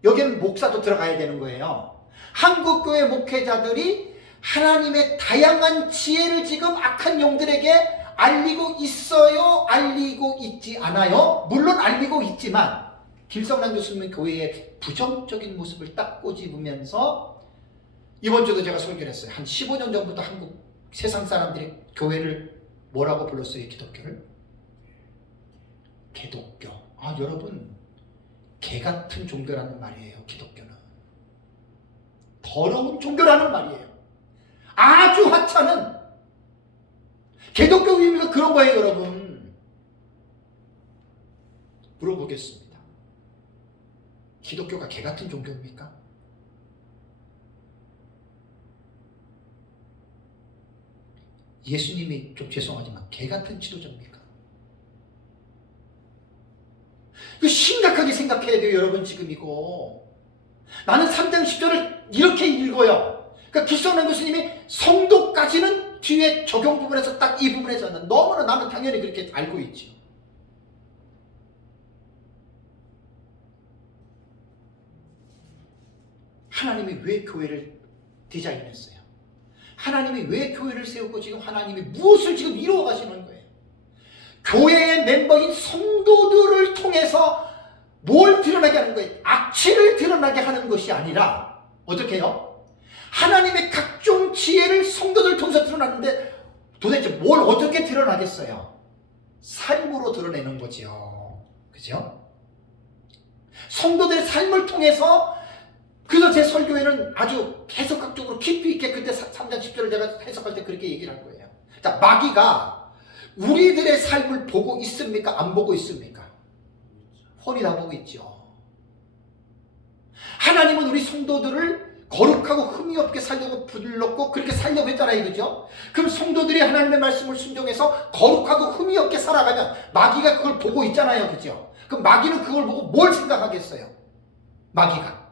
여기는 목사도 들어가야 되는 거예요. 한국교회 목회자들이 하나님의 다양한 지혜를 지금 악한 영들에게 알리고 있어요? 알리고 있지 않아요? 물론 알리고 있지만 길성남 교수님은 교회의 부정적인 모습을 딱 꼬집으면서 이번 주도 제가 설교를 했어요. 한 15년 전부터 한국 세상 사람들이 교회를 뭐라고 불렀어요? 기독교를? 개독교. 여러분, 개 같은 종교라는 말이에요. 기독교는 더러운 종교라는 말이에요. 아주 하찮은 개독교 의미가 그런 거예요. 여러분, 물어보겠습니다. 기독교가 개 같은 종교입니까? 예수님이 좀 죄송하지만 개 같은 지도자입니까? 이거 심각하게 생각해야 돼요, 여러분. 지금 이거 나는 3장 10절을 이렇게 읽어요. 그러니까 기성남 교수님이 성도까지는 뒤에 적용 부분에서 딱 이 부분에서는 너무나 나는 당연히 그렇게 알고 있지. 하나님이 왜 교회를 디자인했어요? 하나님이 왜 교회를 세우고 지금 하나님이 무엇을 지금 이루어 가시는 거예요? 교회의 멤버인 성도들을 통해서 뭘 드러나게 하는 거예요? 악취를 드러나게 하는 것이 아니라 어떻게 해요? 하나님의 각종 지혜를 성도들 통해서 드러났는데 도대체 뭘 어떻게 드러나겠어요? 삶으로 드러내는 거죠. 그죠? 성도들의 삶을 통해서. 그래서 제 설교에는 아주 해석학적으로 깊이 있게 그때 3장 10절을 제가 해석할 때 그렇게 얘기를 한 거예요. 자, 마귀가 우리들의 삶을 보고 있습니까? 안 보고 있습니까? 훤히 다 보고 있죠. 하나님은 우리 성도들을 거룩하고 흠이 없게 살려고 불렀고 그렇게 살려고 했잖아요. 그죠? 그럼 성도들이 하나님의 말씀을 순종해서 거룩하고 흠이 없게 살아가면 마귀가 그걸 보고 있잖아요. 그죠? 그럼 마귀는 그걸 보고 뭘 생각하겠어요? 마귀가.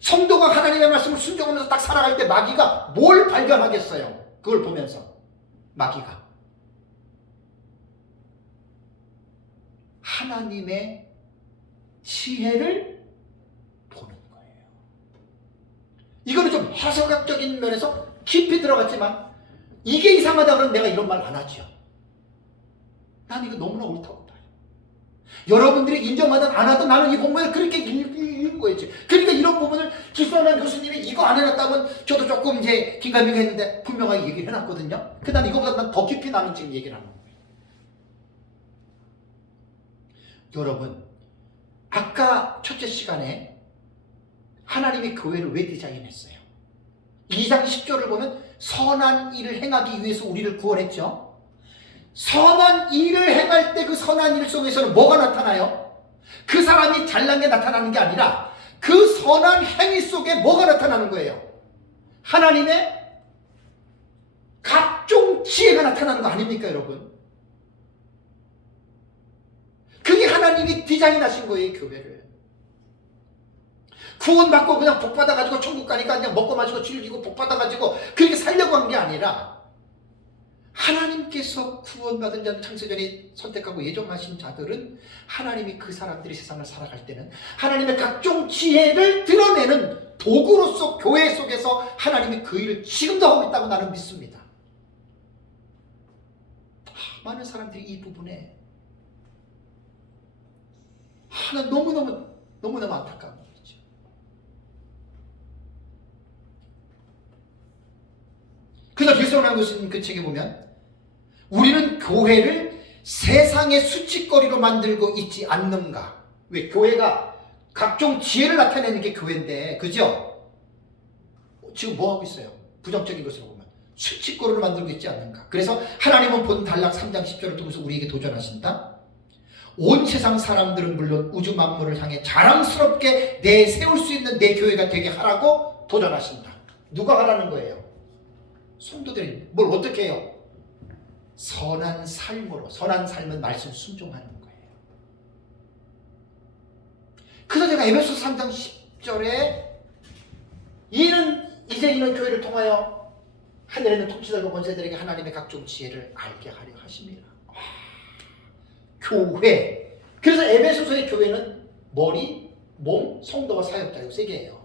성도가 하나님의 말씀을 순종하면서 딱 살아갈 때 마귀가 뭘 발견하겠어요? 그걸 보면서 마귀가 하나님의 지혜를 보는 거예요. 이거는 좀 해석학적인 면에서 깊이 들어갔지만 이게 이상하다 그러면 내가 이런 말 안 하죠. 난 이거 너무나 옳다고 봐요. 여러분들이 인정하든 안 하든 나는 이 본문을 그렇게 읽은 거였지. 그러니까 이런 부분을 기수하는 교수님이 이거 안 해놨다면 저도 조금 이제 긴가민가 했는데 분명하게 얘기를 해놨거든요. 그 난 이거보다 난 더 깊이 나는 지금 얘기를 하는 거예요. 여러분, 아까 첫째 시간에 하나님이 교회를 왜 디자인했어요? 2장 10절을 보면 선한 일을 행하기 위해서 우리를 구원했죠. 선한 일을 행할 때 그 선한 일 속에서는 뭐가 나타나요? 그 사람이 잘난 게 나타나는 게 아니라 그 선한 행위 속에 뭐가 나타나는 거예요? 하나님의 각종 지혜가 나타나는 거 아닙니까, 여러분? 그게 하나님이 디자인하신 거예요, 교회를. 구원받고 그냥 복받아가지고 천국 가니까 그냥 먹고 마시고 즐기고 복받아가지고 그렇게 살려고 한 게 아니라 하나님께서 구원받은 자는 창세전에 선택하고 예정하신 자들은 하나님이 그 사람들이 세상을 살아갈 때는 하나님의 각종 지혜를 드러내는 도구로서 교회 속에서 하나님이 그 일을 지금도 하고 있다고 나는 믿습니다. 많은 사람들이 이 부분에 너무너무 안타까운 거죠. 그래서 길성남 교수님 그 책에 보면 우리는 교회를 세상의 수치거리로 만들고 있지 않는가? 왜? 교회가 각종 지혜를 나타내는 게 교회인데, 그죠? 지금 뭐 하고 있어요? 부정적인 것으로 보면 수치거리로 만들고 있지 않는가? 그래서 하나님은 본 단락 3장 10절을 통해서 우리에게 도전하신다. 온 세상 사람들은 물론 우주 만물을 향해 자랑스럽게 내세울 수 있는 내 교회가 되게 하라고 도전하신다. 누가 하라는 거예요? 성도들이 뭘 어떻게 해요? 선한 삶으로. 선한 삶은 말씀 순종하는 거예요. 그래서 제가 에베소서 3장 10절에 이는 교회를 통하여 하늘에 있는 통치자들과 권세들에게 하나님의 각종 지혜를 알게 하려 하십니다. 교회. 그래서 에베소서의 교회는 머리, 몸, 성도와 사역자 이 세 개예요.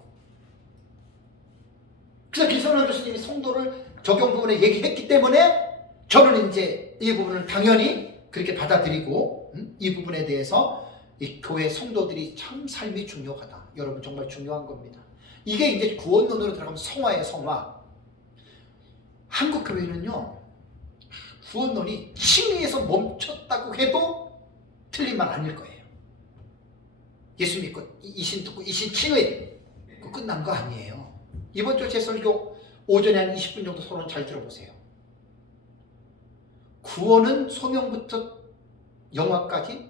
그래서 길성남 교수님이 성도를 적용 부분에 얘기했기 때문에 저는 이제 이 부분을 당연히 그렇게 받아들이고 이 부분에 대해서 이 교회 성도들이 참 삶이 중요하다. 여러분 정말 중요한 겁니다. 이게 이제 구원론으로 들어가면 성화예요, 성화. 한국 교회는요, 구원론이 칭의에서 멈췄다고 해도 틀린 말 아닐 거예요. 예수 믿고 이신 듣고 이신 칭의 그 끝난 거 아니에요. 이번 주 제 설교 오전에 한 20분 정도 토론 잘 들어보세요. 구원은 소명부터 영화까지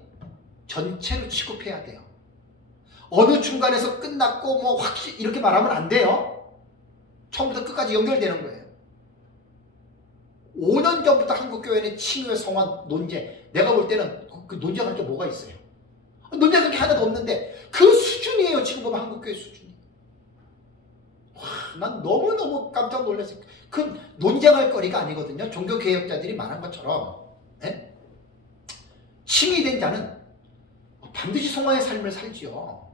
전체로 취급해야 돼요. 어느 중간에서 끝났고 뭐 확실히 이렇게 말하면 안 돼요. 처음부터 끝까지 연결되는 거예요. 5년 전부터 한국교회는 칭의와 성화 논쟁, 내가 볼 때는 그 논쟁할 게 뭐가 있어요? 논쟁할 게 하나도 없는데 그 수준이에요. 지금 보면 한국교회 수준이. 와, 난 너무너무 깜짝 놀랐어요. 그 논쟁할 거리가 아니거든요. 종교개혁자들이 말한 것처럼 네? 칭의된 자는 반드시 성화의 삶을 살지요.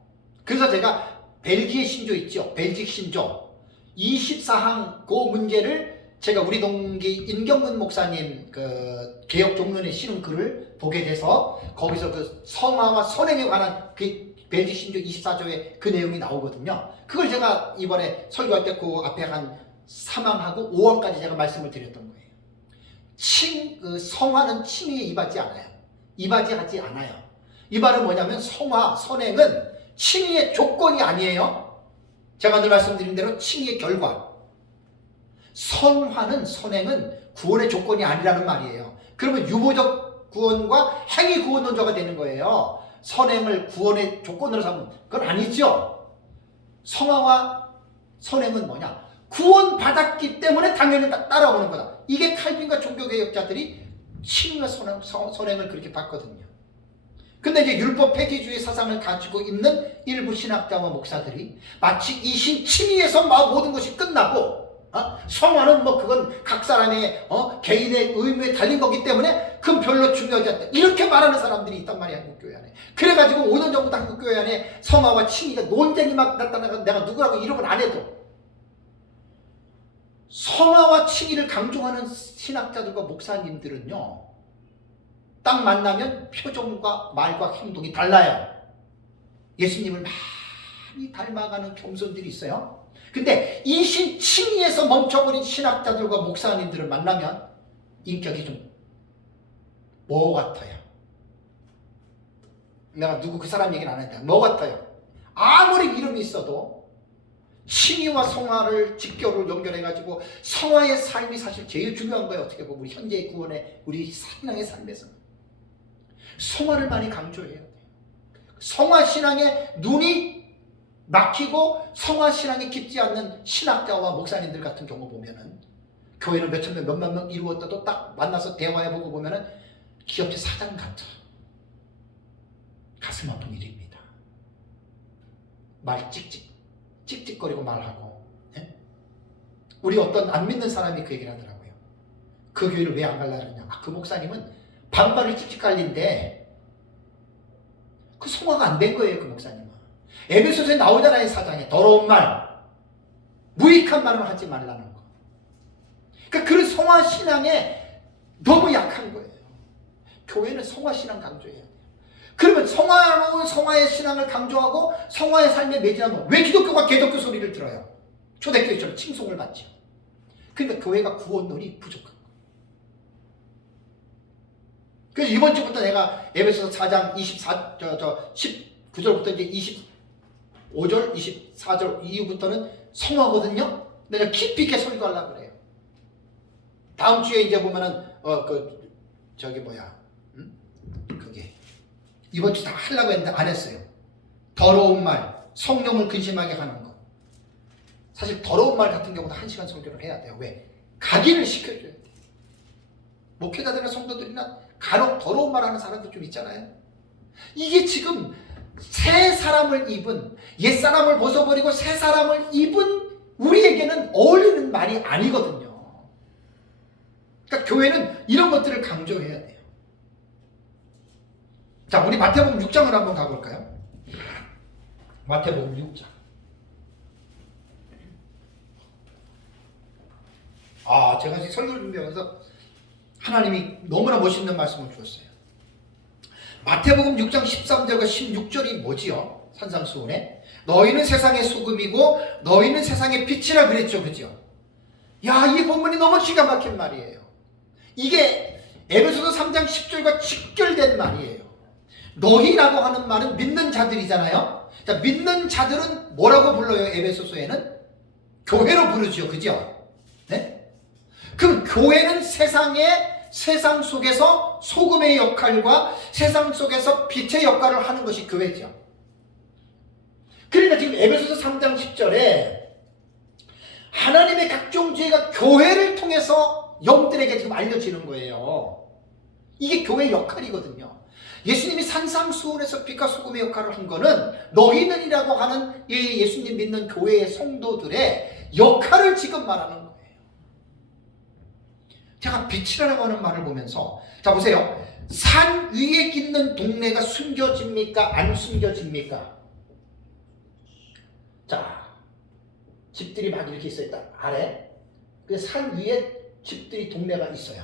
그래서 제가 벨기에 신조 있죠. 벨직 신조 24항 그 문제를 제가 우리 동기 임경근 목사님 그 개혁 종론에 실은 글을 보게 돼서 거기서 그 성화와 선행에 관한 그 벨직 신조 24조에 그 내용이 나오거든요. 그걸 제가 이번에 설교할 때 그 앞에 한 3항하고 5항까지 제가 말씀을 드렸던 거예요. 그 성화는 칭의에 입하지 않아요. 입하지 않아요. 이 말은 뭐냐면 성화, 선행은 칭의의 조건이 아니에요. 제가 늘 말씀드린 대로 칭의의 결과. 성화는 선행은 구원의 조건이 아니라는 말이에요. 그러면 유보적 구원과 행위 구원 논조가 되는 거예요. 선행을 구원의 조건으로 삼으면 그건 아니죠. 성화와 선행은 뭐냐? 구원 받았기 때문에 당연히 따라오는 거다. 이게 칼빈과 종교개혁자들이 칭의와 선행을 그렇게 봤거든요. 근데 이제 율법 폐기주의 사상을 가지고 있는 일부 신학자와 목사들이 마치 이 칭의에서 모든 것이 끝나고 성화는 뭐 그건 각 사람의 개인의 의무에 달린 거기 때문에 그건 별로 중요하지 않다. 이렇게 말하는 사람들이 있단 말이야, 한국교회 안에. 그래가지고 5년 전부터 한국교회 안에 성화와 칭의가 논쟁이 막 나타나가 내가 누구라고 이름을 안 해도 성화와 칭의를 강조하는 신학자들과 목사님들은요, 딱 만나면 표정과 말과 행동이 달라요. 예수님을 많이 닮아가는 겸손들이 있어요. 근데 이 칭의에서 멈춰버린 신학자들과 목사님들을 만나면 인격이 좀 뭐 같아요? 내가 누구 그 사람 얘기는 안 했다. 뭐 같아요? 아무리 이름이 있어도 칭의와 성화를 직결을 연결해가지고 성화의 삶이 사실 제일 중요한 거예요. 어떻게 보면 우리 현재의 구원의 우리 신앙의 삶에서 성화를 많이 강조해야 돼요. 성화 신앙에 눈이 막히고 성화 신앙이 깊지 않는 신학자와 목사님들 같은 경우 보면은 교회는 몇천 명, 몇만 명 이루었다도 딱 만나서 대화해보고 보면은 기업체 사장 같아. 가슴 아픈 일입니다. 말 찍찍거리고 말하고. 예? 우리 어떤 안 믿는 사람이 그 얘기를 하더라고요. 그 교회를 왜 안 갈라 그러냐. 그 목사님은 반발을 찍찍 갈린데 그 성화가 안 된 거예요. 그 목사님은. 에베소서에 나오잖아요. 사장에 더러운 말, 무익한 말을 하지 말라는 거. 그러니까 그런 성화 신앙에 너무 약한 거예요. 교회는 성화 신앙 강조해야 돼요. 그러면 성화로운 성화의 신앙을 강조하고 성화의 삶에 매진하면 왜 기독교가 개독교 소리를 들어요? 초대교회처럼 칭송을 받죠. 그러니까 교회가 구원론이 부족한 거예요. 그래서 이번 주부터 내가 에베소서 4장 19절부터 이제 25절, 24절 이후부터는 성화거든요. 내가 깊이 있게 설교하려고 그래요. 다음 주에 이제 보면은 그게 이번 주 다 하려고 했는데 안 했어요. 더러운 말, 성령을 근심하게 하는 것. 사실 더러운 말 같은 경우도 1시간 설교를 해야 돼요. 왜? 각인을 시켜줘야 돼요. 목회자들이나 성도들이나 간혹 더러운 말 하는 사람들 좀 있잖아요. 이게 지금 새 사람을 입은, 옛 사람을 벗어버리고 새 사람을 입은 우리에게는 어울리는 말이 아니거든요. 그러니까 교회는 이런 것들을 강조해야 돼요. 자, 우리 마태복음 6장을 한번 가볼까요? 마태복음 6장. 제가 지금 설교를 준비하면서 하나님이 너무나 멋있는 말씀을 주셨어요. 마태복음 6장 13절과 16절이 뭐지요? 산상수훈에 너희는 세상의 소금이고 너희는 세상의 빛이라 그랬죠. 그죠? 야, 이 본문이 너무 기가 막힌 말이에요. 이게 에베소서 3장 10절과 직결된 말이에요. 너희라고 하는 말은 믿는 자들이잖아요. 자, 믿는 자들은 뭐라고 불러요? 에베소서에는 교회로 부르죠. 그죠? 네? 그럼 교회는 세상 속에서 소금의 역할과 세상 속에서 빛의 역할을 하는 것이 교회죠. 그러니까 지금 에베소서 3장 10절에 하나님의 각종 지혜가 교회를 통해서 영들에게 지금 알려지는 거예요. 이게 교회의 역할이거든요. 예수님이 산상수훈에서 빛과 소금의 역할을 한 거는 너희는이라고 하는 이 예수님 믿는 교회의 성도들의 역할을 지금 말하는 거예요. 제가 빛이라고 하는 말을 보면서 자 보세요. 산 위에 있는 동네가 숨겨집니까? 안 숨겨집니까? 자, 집들이 막 이렇게 있어요. 아래. 그 산 위에 집들이 동네가 있어요.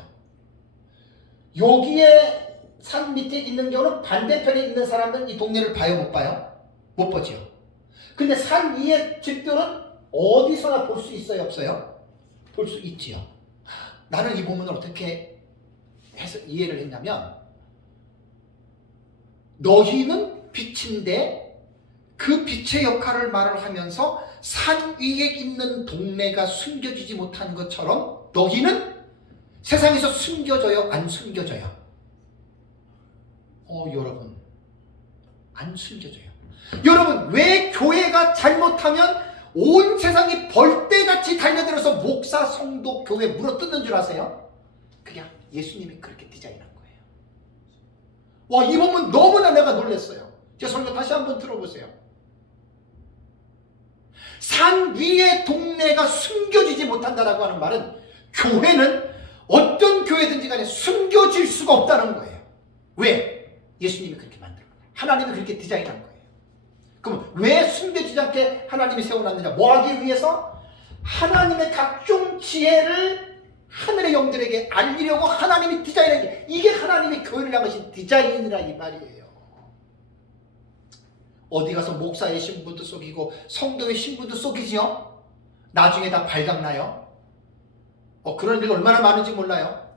여기에 산 밑에 있는 경우는 반대편에 있는 사람들은 이 동네를 봐요, 못 봐요? 못 보죠. 근데 산 위에 집들은 어디서나 볼 수 있어요, 없어요? 볼 수 있지요. 나는 이 부분을 어떻게 해서 이해를 했냐면 너희는 빛인데 그 빛의 역할을 말을 하면서 산 위에 있는 동네가 숨겨지지 못한 것처럼 너희는 세상에서 숨겨져요? 안 숨겨져요? 여러분 안 숨겨져요. 여러분 왜 교회가 잘못하면 온 세상이 벌떼같이 달려들어서 목사, 성도, 교회 물어뜯는 줄 아세요? 그냥 예수님이 그렇게 디자인한 거예요. 와, 이 부분 너무나 내가 놀랐어요. 제 설교 다시 한번 들어보세요. 산 위의 동네가 숨겨지지 못한다라고 하는 말은 교회는 어떤 교회든지 간에 숨겨질 수가 없다는 거예요. 왜? 예수님이 그렇게 만든 거예요. 하나님이 그렇게 디자인한 거예요. 그럼 왜 숨겨지지 않게 하나님이 세워놨느냐? 뭐 하기 위해서? 하나님의 각종 지혜를 하늘의 영들에게 알리려고 하나님이 디자인한 게 이게 하나님의 교회를 향하신 디자인이라 이 말이에요. 어디 가서 목사의 신분도 속이고 성도의 신분도 속이죠? 나중에 다 발각나요? 그런 일 얼마나 많은지 몰라요?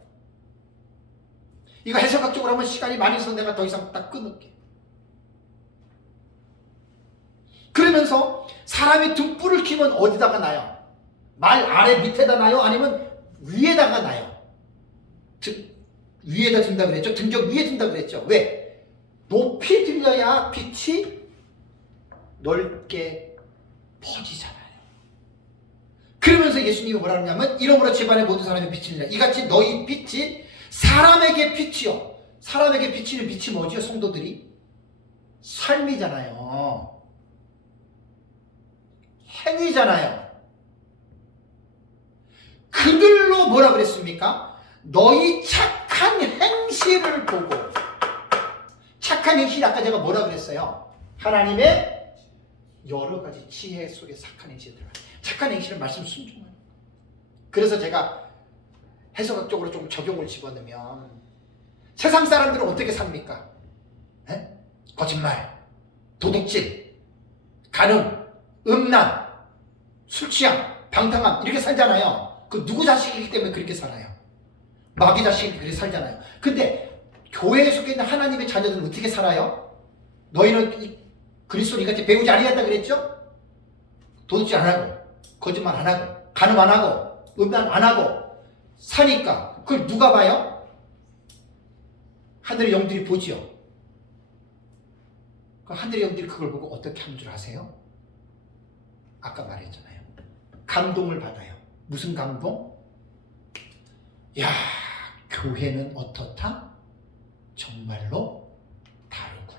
이거 해석학적으로 하면 시간이 많이 있어서 내가 더 이상 딱 끊을게. 그러면서 사람이 등불을 켜면 어디다가 놔요? 말 아래 밑에다 놔요? 아니면 위에다가 놔요? 위에다 든다 그랬죠? 등경 위에 든다 그랬죠? 왜? 높이 들려야 빛이 넓게 퍼지잖아요. 그러면서 예수님이 뭐라 하냐면 이러므로 집안의 모든 사람이 빛이니라. 이같이 너희 빛이 사람에게 빛이요. 사람에게 비치는 빛이 뭐죠? 성도들이? 삶이잖아요. 행위잖아요. 그들로 뭐라 그랬습니까? 너희 착한 행실을 보고. 착한 행실 아까 제가 뭐라 그랬어요? 하나님의 여러 가지 지혜 속에 착한 행실을 들어가요. 착한 행실은 말씀 순종하는 거예요. 그래서 제가 해석학적으로 좀 적용을 집어넣으면 세상 사람들은 어떻게 삽니까? 에? 거짓말, 도둑질, 간음, 음란, 술취함, 방탕함 이렇게 살잖아요. 그 누구 자식이기 때문에 그렇게 살아요. 마귀 자식이 그렇게 살잖아요. 근데 교회에 속해 있는 하나님의 자녀들은 어떻게 살아요? 너희는 그리스도를 이같이 배우지 아니했다 그랬죠? 도둑질 안 하고 거짓말 안 하고 간음 안 하고 음란 안 하고 사니까 그걸 누가 봐요? 하늘의 영들이 보지요. 그 하늘의 영들이 그걸 보고 어떻게 하는 줄 아세요? 아까 말했잖아요. 감동을 받아요. 무슨 감동? 야, 교회는 어떻다? 정말로 다르구나.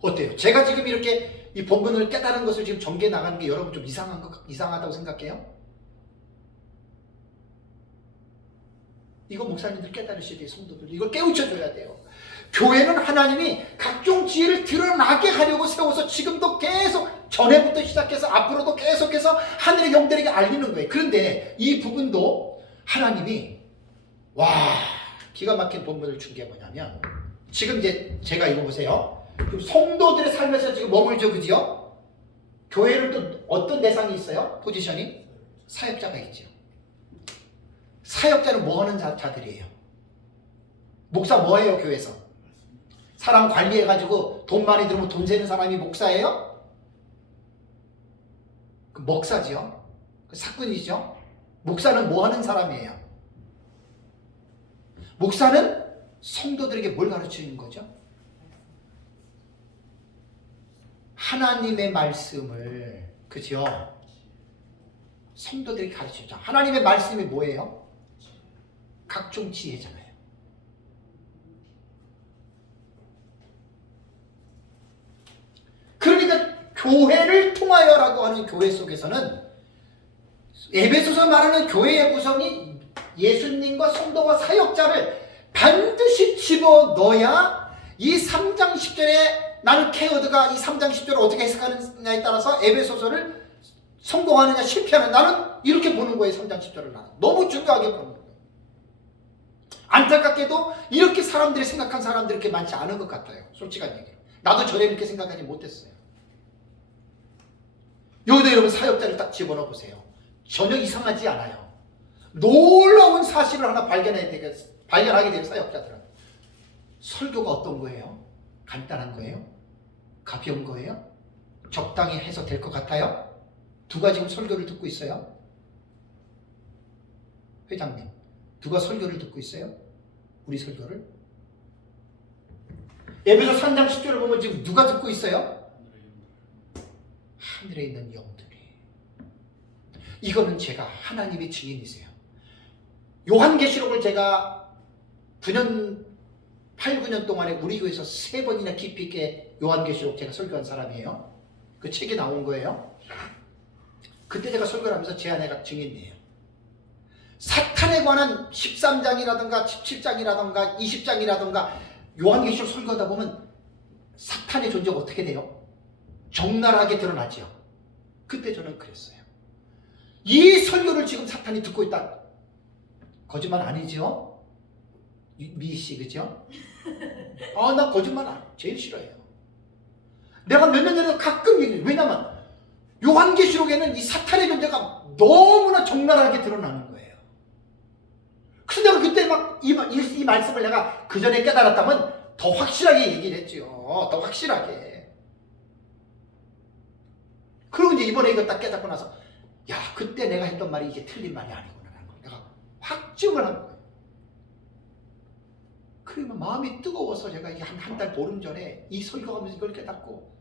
어때요? 제가 지금 이렇게 이 본문을 깨달은 것을 지금 전개해 나가는 게 여러분 좀 이상하다고 생각해요? 이거 목사님들 깨달으셔야 돼요. 성도들 이걸 깨우쳐줘야 돼요. 교회는 하나님이 각종 지혜를 드러나게 하려고 세워서 지금도 계속 전에부터 시작해서 앞으로도 계속해서 하늘의 영들에게 알리는 거예요. 그런데 이 부분도 하나님이 기가 막힌 본문을 준 게 뭐냐면 지금 이제 제가 이거 보세요. 성도들의 삶에서 지금 머물죠, 그죠? 교회를 또 어떤 대상이 있어요? 포지션이? 사역자가 있죠. 사역자는 뭐 하는 자들이에요? 목사 뭐예요, 교회에서? 사람 관리해가지고 돈 많이 들으면 돈 세는 사람이 목사예요? 그 목사지요? 그 사건이죠? 목사는 뭐 하는 사람이에요? 목사는 성도들에게 뭘 가르치는 거죠? 하나님의 말씀을, 그죠? 성도들이 가르치죠. 하나님의 말씀이 뭐예요? 각종 지혜잖아요. 그러니까 교회를 통하여라고 하는 교회 속에서는 에베소서 말하는 교회의 구성이 예수님과 성도와 사역자를 반드시 집어넣어야 이 3장 10절에 나는 케어드가 이 3장 10절을 어떻게 해석하느냐에 따라서 에베소서를 성공하느냐 실패하느냐 나는 이렇게 보는 거예요. 3장 10절을 나는 너무 중요하게 보는 거예요. 안타깝게도 이렇게 사람들이 생각한 사람들이 그렇게 많지 않은 것 같아요. 솔직한 얘기로. 나도 전에 이렇게 생각하지 못했어요. 여기도 여러분 사역자를 딱 집어넣어 보세요. 전혀 이상하지 않아요. 놀라운 사실을 하나 발견하게 돼요. 사역자들은. 설교가 어떤 거예요? 간단한 거예요? 가벼운 거예요? 적당히 해서 될 것 같아요? 누가 지금 설교를 듣고 있어요? 회장님, 누가 설교를 듣고 있어요? 우리 설교를? 에베소 3장 10절을 보면 지금 누가 듣고 있어요? 하늘에 있는 영들이. 이거는 제가 하나님의 증인이세요. 요한계시록을 제가 8, 9년 동안에 우리 교회에서 3번이나 깊이 있게 요한계시록 제가 설교한 사람이에요. 그 책이 나온 거예요. 그때 제가 설교를 하면서 제 아내가 증인이에요. 사탄에 관한 13장이라든가 17장이라든가 20장이라든가 요한계시록 설교하다 보면 사탄의 존재가 어떻게 돼요? 적나라하게 드러나죠. 그때 저는 그랬어요. 이 설교를 지금 사탄이 듣고 있다. 거짓말 아니죠? 미씨 그죠? 나 거짓말 제일 싫어해요. 내가 몇 년 전에 가끔 얘기해요. 왜냐면 요한계시록에는 이 사탄의 존재가 너무나 적나라하게 드러나는 거예요. 그래서 내가 그때 막 이 말씀을 내가 그 전에 깨달았다면 더 확실하게 얘기를 했죠. 더 확실하게. 그리고 이제 이번에 이거 딱 깨닫고 나서 야, 그때 내가 했던 말이 이게 틀린 말이 아니구나라는 걸 내가 확증을 한 거예요. 그러면 마음이 뜨거워서 제가 이게 한 달 보름 전에 이 설교하면서 이걸 깨닫고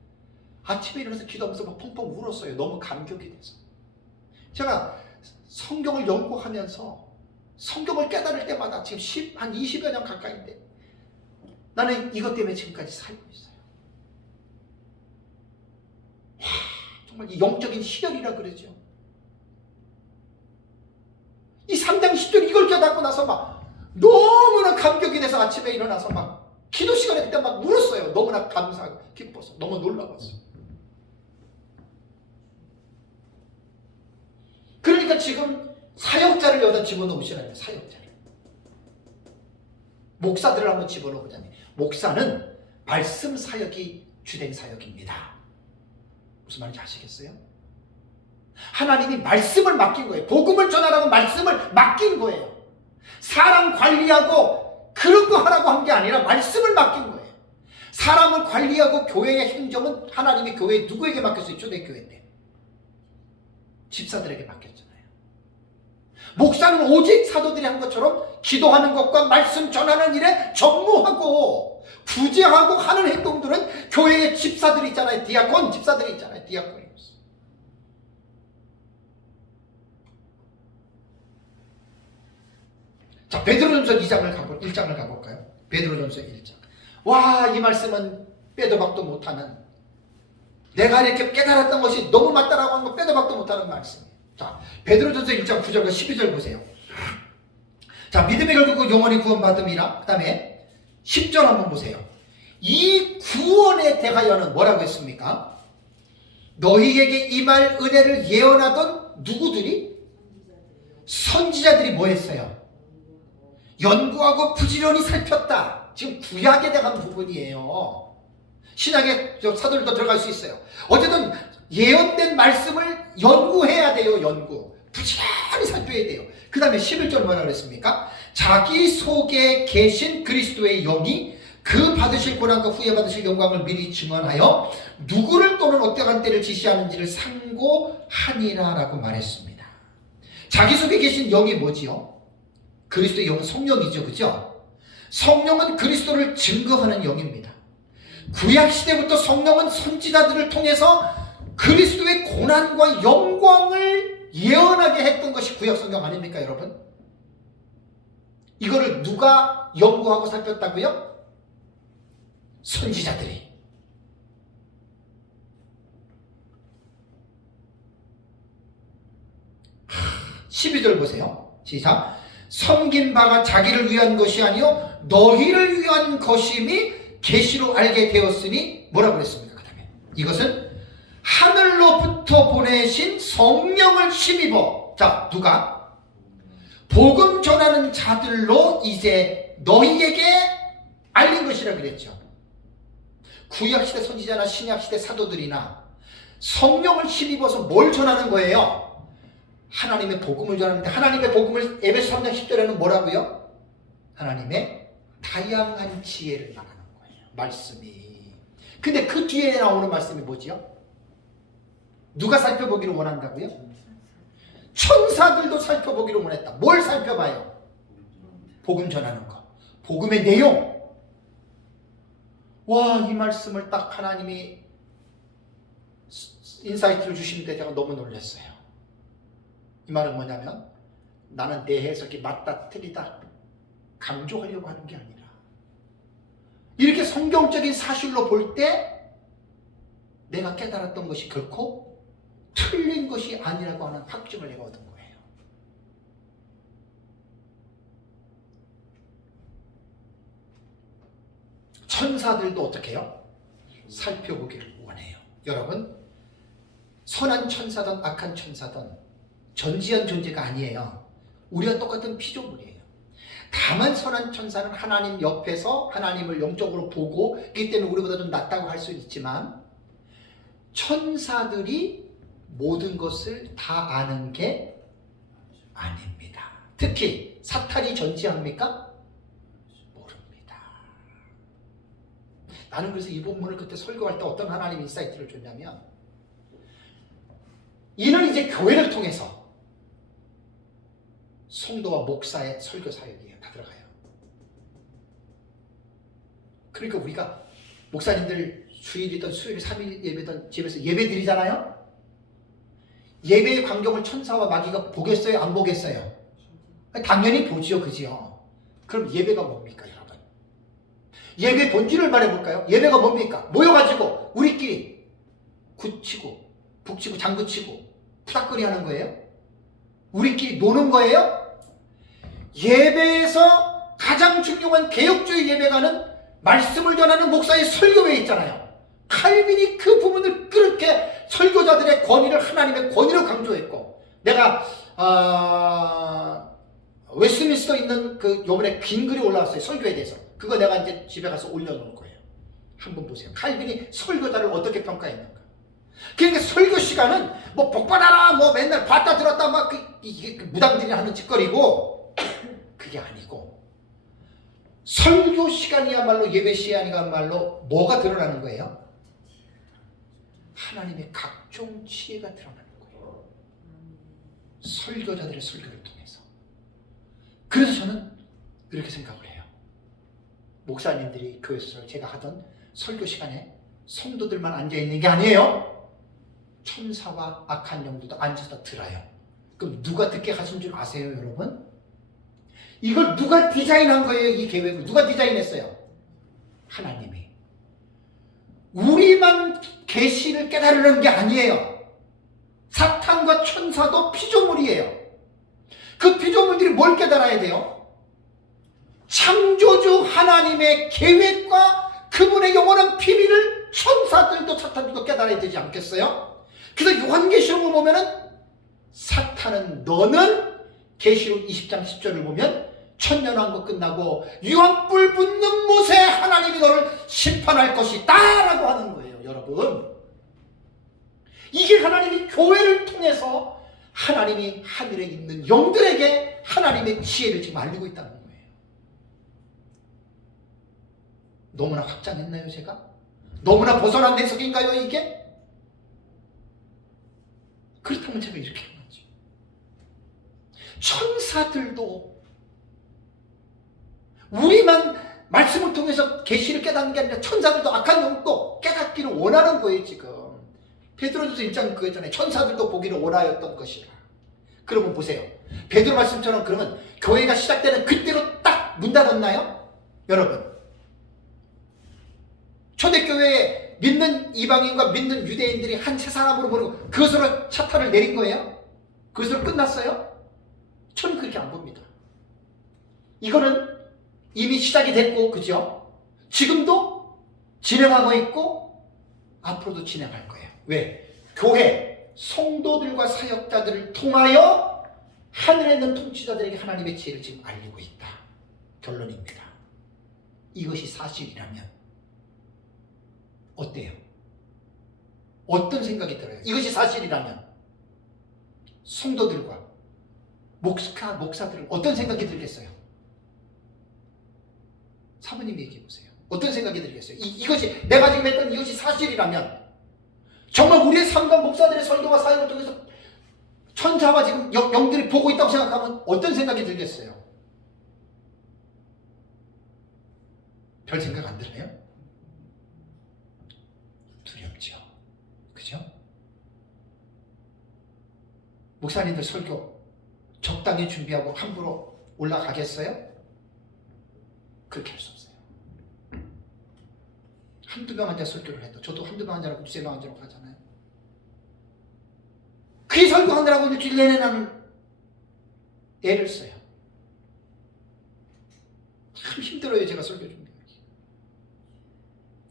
아침에 일어나서 기도하면서 막 펑펑 울었어요. 너무 감격이 돼서. 제가 성경을 연구하면서 성경을 깨달을 때마다 지금 한 20여 년 가까이인데 나는 이것 때문에 지금까지 살고 있어요. 와, 정말 이 영적인 희열이라 그러죠. 이 3장 10절 이걸 깨닫고 나서 막 너무나 감격이 돼서 아침에 일어나서 막 기도 시간에 그때 막 울었어요. 너무나 감사하고 기뻐서 너무 놀라웠어요. 그러니까 지금 사역자를 여기다 집어넣으시라는 사역자를. 목사들을 한번 집어넣으자니 목사는 말씀 사역이 주된 사역입니다. 무슨 말인지 아시겠어요? 하나님이 말씀을 맡긴 거예요. 복음을 전하라고 말씀을 맡긴 거예요. 사람 관리하고 그런 거 하라고 한 게 아니라 말씀을 맡긴 거예요. 사람을 관리하고 교회의 행정은 하나님이 교회에 누구에게 맡겼어요? 초대교회인데 집사들에게 맡겼잖아요. 목사는 오직 사도들이 한 것처럼 기도하는 것과 말씀 전하는 일에 전무하고 구제하고 하는 행동들은 교회의 집사들이 있잖아요. 디아콘 집사들이 있잖아요. 디아콘이. 자, 베드로전서 1장을 가볼까요? 베드로전서 1장. 와, 이 말씀은 빼도 박도 못하는, 내가 이렇게 깨달았던 것이 너무 맞다라고 한 거 빼도 박도 못하는 말씀이에요. 자, 베드로전서 1장 9절과 12절 보세요. 자, 믿음의 결국 영원히 구원받음이라. 그 다음에 10절 한번 보세요. 이 구원에 대하여는 뭐라고 했습니까? 너희에게 임할 은혜를 예언하던 누구들이? 선지자들이 뭐 했어요? 연구하고 부지런히 살폈다. 지금 구약에 대한 부분이에요. 신약의 사도들도 들어갈 수 있어요. 어쨌든 예언된 말씀을 연구해야 돼요. 연구. 부지런히 살펴야 돼요. 그 다음에 11절 뭐라 그랬습니까? 자기 속에 계신 그리스도의 영이 그 받으실 고난과 후에 받으실 영광을 미리 증언하여 누구를 또는 어떠한 때를 지시하는지를 상고하니라 라고 말했습니다. 자기 속에 계신 영이 뭐지요? 그리스도의 영은 성령이죠. 그죠? 성령은 그리스도를 증거하는 영입니다. 구약시대부터 성령은 선지자들을 통해서 그리스도의 고난과 영광을 예언하게 했던 것이 구약 성경 아닙니까, 여러분? 이거를 누가 연구하고 살폈다고요? 선지자들이. 12절 보세요. 시작. 섬긴 바가 자기를 위한 것이 아니요 너희를 위한 것임이 계시로 알게 되었으니 뭐라고 그랬습니까? 그 다음에 이것은 하늘로부터 보내신 성령을 힘입어. 자, 누가? 복음 전하는 자들로 이제 너희에게 알린 것이라 그랬죠. 구약시대 선지자나 신약시대 사도들이나 성령을 힘입어서 뭘 전하는 거예요? 하나님의 복음을 전하는데, 하나님의 복음을 에베소 3장 10절에는 뭐라고요? 하나님의 다양한 지혜를 말하는 거예요. 말씀이. 근데 그 뒤에 나오는 말씀이 뭐지요? 누가 살펴보기를 원한다고요? 천사들도 살펴보기를 원했다. 뭘 살펴봐요? 복음 전하는 거. 복음의 내용. 와, 이 말씀을 딱 하나님이 인사이트를 주시는데 제가 너무 놀랐어요. 이 말은 뭐냐면 나는 내 해석이 맞다 틀리다 강조하려고 하는 게 아니라 이렇게 성경적인 사실로 볼 때 내가 깨달았던 것이 결코 틀린 것이 아니라고 하는 확증을 내가 얻은 거예요. 천사들도 어떻게 해요? 살펴보기를 원해요. 여러분, 선한 천사든 악한 천사든 전지현 존재가 아니에요. 우리와 똑같은 피조물이에요. 다만 선한 천사는 하나님 옆에서 하나님을 영적으로 보고 그렇기 때문에 우리보다 좀 낫다고 할 수 있지만 천사들이 모든 것을 다 아는 게 아닙니다. 특히 사탄이 전지합니까? 모릅니다. 나는 그래서 이 본문을 그때 설교할 때 어떤 하나님 인사이트를 줬냐면 이는 이제 교회를 통해서 성도와 목사의 설교 사역이에요. 다 들어가요. 그러니까 우리가 목사님들 주일이든 수요일 3일 예배든 집에서 예배 드리잖아요. 예배의 광경을 천사와 마귀가 보겠어요? 안 보겠어요? 당연히 보지요. 그지요? 그럼 예배가 뭡니까, 여러분? 예배 본질을 말해볼까요? 예배가 뭡니까? 모여가지고 우리끼리 굿치고 북치고 장구치고 푸닥거리 하는 거예요? 우리끼리 노는 거예요? 예배에서 가장 중요한 개혁주의 예배가는 말씀을 전하는 목사의 설교회에 있잖아요. 칼빈이 그 부분을 그렇게 설교자들의 권위를 하나님의 권위로 강조했고, 내가 웨스트민스터 있는 그 요번에 긴 글이 올라왔어요. 설교에 대해서. 그거 내가 이제 집에 가서 올려놓을 거예요. 한번 보세요. 칼빈이 설교자를 어떻게 평가했는가. 그러니까 설교 시간은 뭐 복받아라 뭐 맨날 봤다 들었다 막 이게 무당들이 하는 짓거리고 그게 아니고 설교 시간이야말로 예배 시간이야말로 뭐가 드러나는 거예요? 하나님의 각종 지혜가 드러나는 거예요. 설교자들의 설교를 통해서. 그래서 저는 이렇게 생각을 해요. 목사님들이 교회에서 제가 하던 설교 시간에 성도들만 앉아있는 게 아니에요. 천사와 악한 영들도 앉아서 들어요. 그럼 누가 듣게 하신 줄 아세요, 여러분? 이걸 누가 디자인한 거예요, 이 계획을? 누가 디자인했어요? 하나님이. 우리만 계시를 깨달으는 게 아니에요. 사탄과 천사도 피조물이에요. 그 피조물들이 뭘 깨달아야 돼요? 창조주 하나님의 계획과 그분의 영원한 비밀을 천사들도 사탄들도 깨달아야 되지 않겠어요? 그래서 요한계시록을 보면은 사탄은 너는 계시록 20장 10절을 보면 천년왕국 끝나고 유황불 붙는 못에 하나님이 너를 심판할 것이다 라고 하는 거예요. 여러분, 이게 하나님이 교회를 통해서 하나님이 하늘에 있는 영들에게 하나님의 지혜를 지금 알리고 있다는 거예요. 너무나 확장했나요, 제가? 너무나 벗어난 해석인가요, 이게? 그렇다면 제가 이렇게 하죠. 천사들도 우리만 말씀을 통해서 계시를 깨닫는 게 아니라 천사들도 악한 영도 깨닫기를 원하는 거예요. 지금 베드로전서 1장 그거잖아요. 천사들도 보기를 원하였던 것이라. 그러면 보세요. 베드로 말씀처럼 그러면 교회가 시작되는 그때로 딱 문 닫았나요? 여러분, 초대교회에 믿는 이방인과 믿는 유대인들이 한 세 사람으로 모르고 그것으로 차타를 내린 거예요? 그것으로 끝났어요? 저는 그렇게 안 봅니다. 이거는 이미 시작이 됐고, 그죠? 지금도 진행하고 있고 앞으로도 진행할 거예요. 왜? 교회, 성도들과 사역자들을 통하여 하늘에 있는 통치자들에게 하나님의 지혜를 지금 알리고 있다. 결론입니다. 이것이 사실이라면 어때요? 어떤 생각이 들어요? 이것이 사실이라면 성도들과 목사들은 어떤 생각이 들겠어요? 사모님 얘기해 보세요. 어떤 생각이 들겠어요? 이것이 내가 지금 했던 이것이 사실이라면 정말 우리의 삶과 목사들의 설교와 사역을 통해서 천사와 지금 영들이 보고 있다고 생각하면 어떤 생각이 들겠어요? 별 생각 안 들어요? 두렵죠. 그죠? 목사님들 설교 적당히 준비하고 함부로 올라가겠어요? 그렇게 할 수 없어요. 한두 명 앉아 설교를 해도 저도 한두 명 앉아라고 두세 명 앉아라고 하잖아요. 그 설교하느라고 일주일 내내 나는 애를 써요. 참 힘들어요. 제가 설교 준비하기.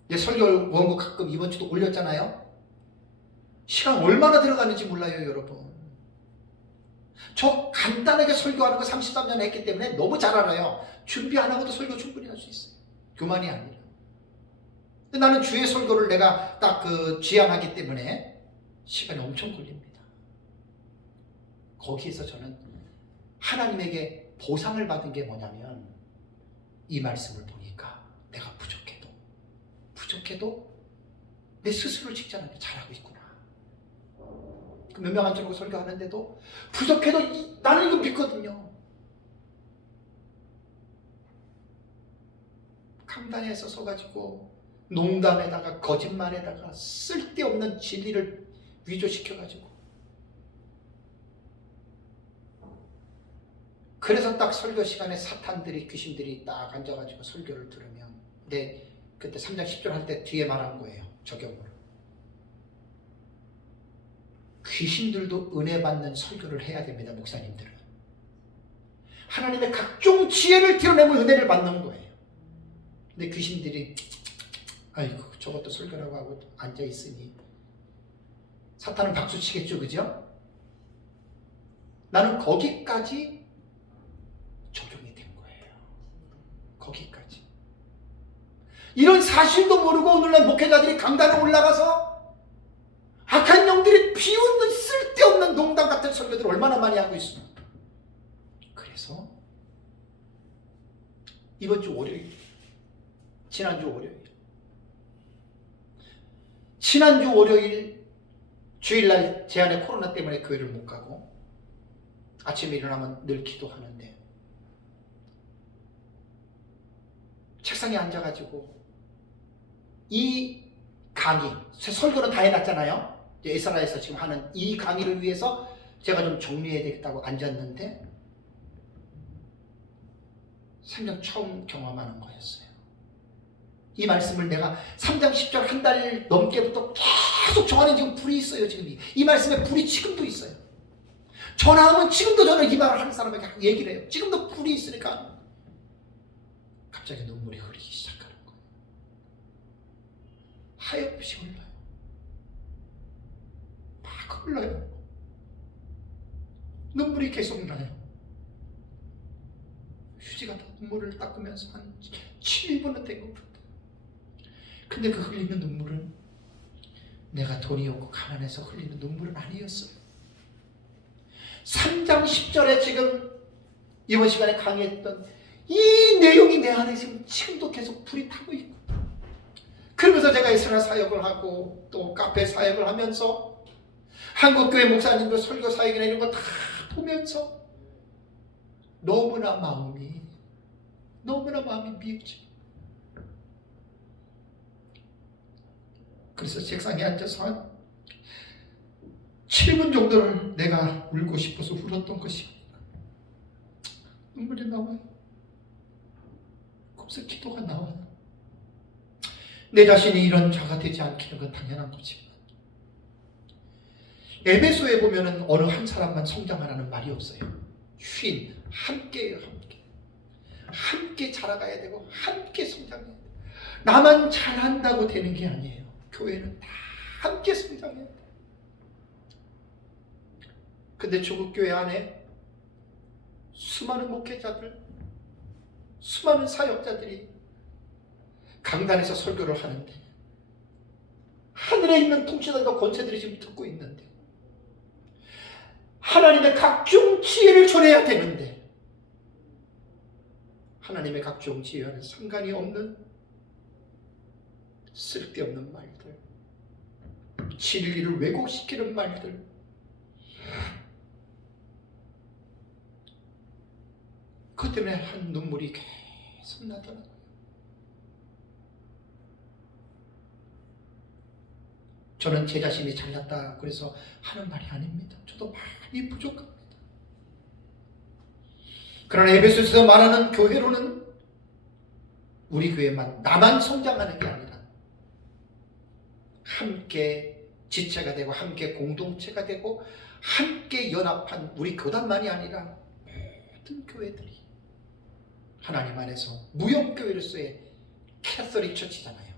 내 설교 원고 가끔 이번 주도 올렸잖아요. 시간 얼마나 들어가는지 몰라요, 여러분. 저 간단하게 설교하는 거 33년 했기 때문에 너무 잘 알아요. 준비 안 하고도 설교 충분히 할 수 있어요. 교만이 아니라. 근데 나는 주의 설교를 내가 딱 지향하기 때문에 시간이 엄청 걸립니다. 거기에서 저는 하나님에게 보상을 받은 게 뭐냐면 이 말씀을 보니까 내가 부족해도 내 스스로를 칭찬하는데 잘하고 있구나. 몇 명 안 들고 설교하는데도 부족해도 나는 이거 믿거든요. 강단에서 서가지고 농담에다가 거짓말에다가 쓸데없는 진리를 위조시켜가지고 그래서 딱 설교 시간에 사탄들이 귀신들이 딱 앉아가지고 설교를 들으면 근데 그때 3장 10절 할 때 뒤에 말한 거예요. 적용으로. 귀신들도 은혜 받는 설교를 해야 됩니다. 목사님들은. 하나님의 각종 지혜를 드러내면 은혜를 받는 거예요. 근데 귀신들이 아이고 저것도 설교라고 하고 앉아있으니 사탄은 박수치겠죠. 그죠? 나는 거기까지 적용이 된 거예요. 거기까지. 이런 사실도 모르고 오늘날 목회자들이 강단에 올라가서 악한 영들이 비웃는 쓸데없는 농담 같은 설교들을 얼마나 많이 하고 있습니까? 그래서 이번 주 월요일, 지난주 월요일 주일날 제 안에 코로나 때문에 교회를 못 가고 아침에 일어나면 늘 기도하는데 책상에 앉아가지고 이 강의, 설교는 다 해놨잖아요. 에스라에서 지금 하는 이 강의를 위해서 제가 좀 정리해야 되겠다고 앉았는데 생전 처음 경험하는 거였어요. 이 말씀을 내가 3장 10절 한 달 넘게부터 계속 저 안에 지금 불이 있어요. 지금 이 말씀에 불이 지금도 있어요. 전화하면 지금도 저는 이 말을 하는 사람에게 얘기를 해요. 지금도 불이 있으니까 갑자기 눈물이 흐르기 시작하는 거예요. 하염없이 흘러요. 막 흘러요. 눈물이 계속 나요. 휴지가 눈물을 닦으면서 한 7분은 된 것 같아요. 근데 그 흘리는 눈물은 내가 돈이 없고 가난해서 흘리는 눈물은 아니었어요. 3장 10절에 지금 이번 시간에 강의했던 이 내용이 내 안에 지금도 계속 불이 타고 있고 그러면서 제가 이스라엘 사역을 하고 또 카페 사역을 하면서 한국교회 목사님들 설교 사역이나 이런 거 다 보면서 너무나 마음이 미우지. 그래서 책상에 앉아서 한 7분 정도를 내가 울고 싶어서 울었던 것이 눈물이 나와요. 그래서 기도가 나와요. 내 자신이 이런 자가 되지 않기는 건 당연한 거지만 에베소에 보면은 어느 한 사람만 성장하라는 말이 없어요. 함께예요. 함께 자라가야 되고 함께 성장해야 돼요. 나만 잘한다고 되는 게 아니에요. 교회는 다 함께 성장해야 돼요. 근데 조국교회 안에 수많은 목회자들, 수많은 사역자들이 강단에서 설교를 하는데 하늘에 있는 통치자들과 권세들이 지금 듣고 있는데 하나님의 각종 지혜를 전해야 되는데 하나님의 각종 지혜와는 상관이 없는 쓸데없는 말들, 진리를 왜곡시키는 말들, 그것 때문에 한 눈물이 계속 나더라고요. 저는 제 자신이 잘났다 그래서 하는 말이 아닙니다. 저도 많이 부족합니다. 그러나 에베소에서 말하는 교회로는 우리 교회만 나만 성장하는 게 아니라 함께 지체가 되고 함께 공동체가 되고 함께 연합한 우리 교단만이 아니라 모든 교회들이 하나님 안에서 무형교회로서의 캐서릭 처치잖아요.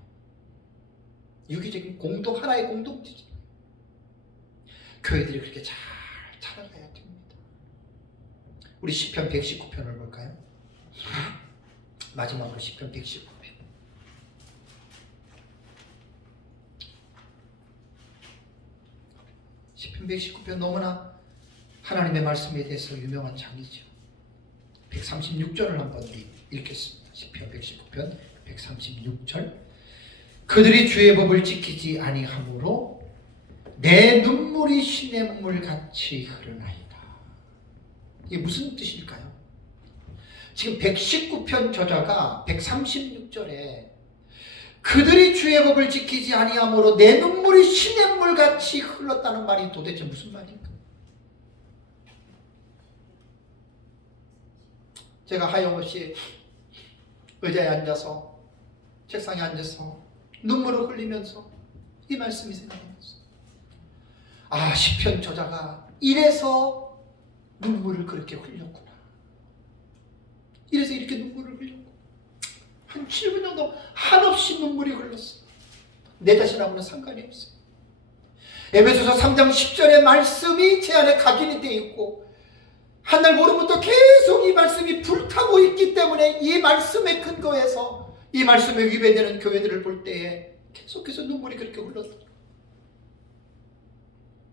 유기적인 하나의 공동체잖아요. 교회들이 그렇게 잘 자라가야 됩니다. 우리 시편 119편을 볼까요? 마지막으로 시편 119편. 시편 119편 너무나 하나님의 말씀에 대해서 유명한 장이죠. 136절을 한번 읽겠습니다. 시편 119편 136절. 그들이 주의 법을 지키지 아니하므로 내 눈물이 시냇물 같이 흐르나이다. 이게 무슨 뜻일까요? 지금 119편 저자가 136절에 그들이 주의 법을 지키지 아니하므로 내 눈물이 시냇물 같이 흘렀다는 말이 도대체 무슨 말인가? 제가 하염없이 의자에 앉아서 책상에 앉아서 눈물을 흘리면서 이 말씀이 생각났어요. 아, 시편 저자가 이래서 눈물을 그렇게 흘렸구나. 이래서 이렇게 눈물을 흘렸구나. 한 7분 정도 한없이 눈물이 흘렀어요. 내 자신하고는 상관이 없어요. 에베소서 3장 10절의 말씀이 제 안에 각인이 되어 있고 한 날 모름부터 계속 이 말씀이 불타고 있기 때문에 이 말씀에 근거해서 이 말씀에 위배되는 교회들을 볼 때에 계속해서 눈물이 그렇게 흘렀더라고요.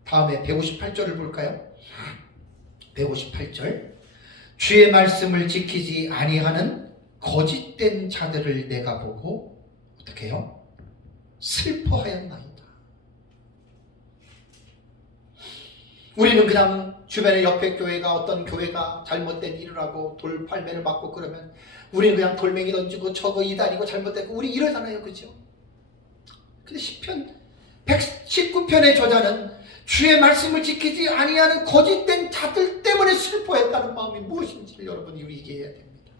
다음에 158절을 볼까요? 158절. 주의 말씀을 지키지 아니하는 거짓된 자들을 내가 보고 어떻게 해요? 슬퍼하였나이다. 우리는 그냥 주변에 옆에 교회가 어떤 교회가 잘못된 일을 하고 돌팔매를 맞고 그러면 우리는 그냥 돌멩이 던지고 저거 이단이고 잘못됐고 우리 이러잖아요. 그죠? 근데 시편 119편의 저자는 주의 말씀을 지키지 아니하는 거짓된 자들 때문에 슬퍼했다는 마음이 무엇인지를 여러분이 얘기해야 됩니다.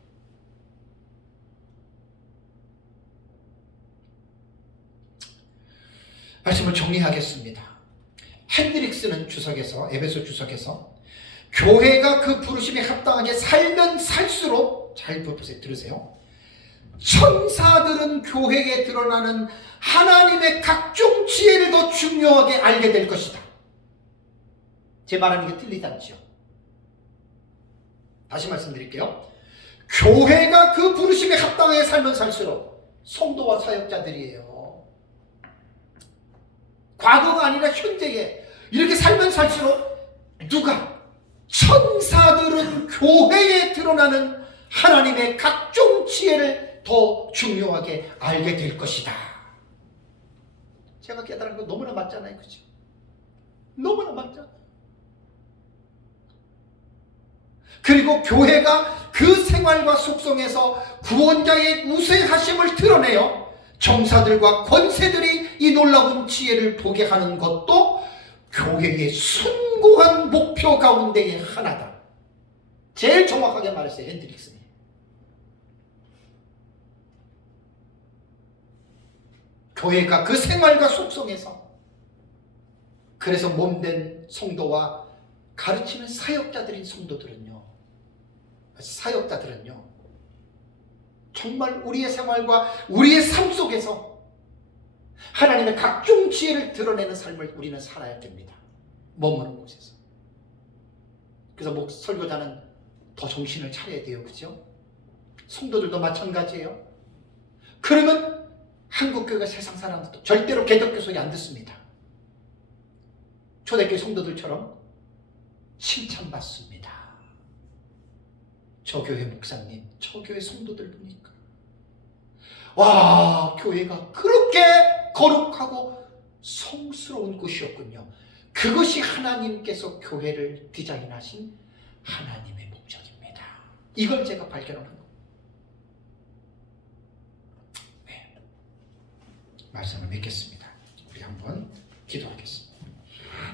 말씀을 정리하겠습니다. 핸드릭스는 주석에서 에베소 주석에서 교회가 그 부르심에 합당하게 살면 살수록 잘 들으세요. 천사들은 교회에 드러나는 하나님의 각종 지혜를 더 중요하게 알게 될 것이다. 제 말하는 게 틀리지 않죠? 다시 말씀드릴게요. 교회가 그 부르심에 합당하게 살면 살수록 성도와 사역자들이에요. 과거가 아니라 현재에 이렇게 살면 살수록 누가? 천사들은 교회에 드러나는 하나님의 각종 지혜를 더 중요하게 알게 될 것이다. 제가 깨달은 거 너무나 맞잖아요. 그죠? 너무나 맞잖아요. 그리고 교회가 그 생활과 속성에서 구원자의 우세하심을 드러내어 정사들과 권세들이 이 놀라운 지혜를 보게 하는 것도 교회의 숭고한 목표 가운데의 하나다. 제일 정확하게 말했어요, 핸드릭슨이. 교회가 그 생활과 속성에서, 그래서 몸된 성도와 가르치는 사역자들인 성도들은요, 사역자들은요, 정말 우리의 생활과 우리의 삶 속에서 하나님의 각종 지혜를 드러내는 삶을 우리는 살아야 됩니다. 머무는 곳에서. 그래서 설교자는 더 정신을 차려야 돼요. 그죠? 성도들도 마찬가지예요. 그러면 한국교회가 세상 사람들도 절대로 개독교 소리 안 듣습니다. 초대교회 성도들처럼 칭찬받습니다. 저 교회 목사님, 저 교회 성도들 보니까 와, 교회가 그렇게 거룩하고 성스러운 곳이었군요. 그것이 하나님께서 교회를 디자인하신 하나님의 목적입니다. 이걸 제가 발견한 겁니다. 네. 말씀을 맺겠습니다. 우리 한번 기도하겠습니다.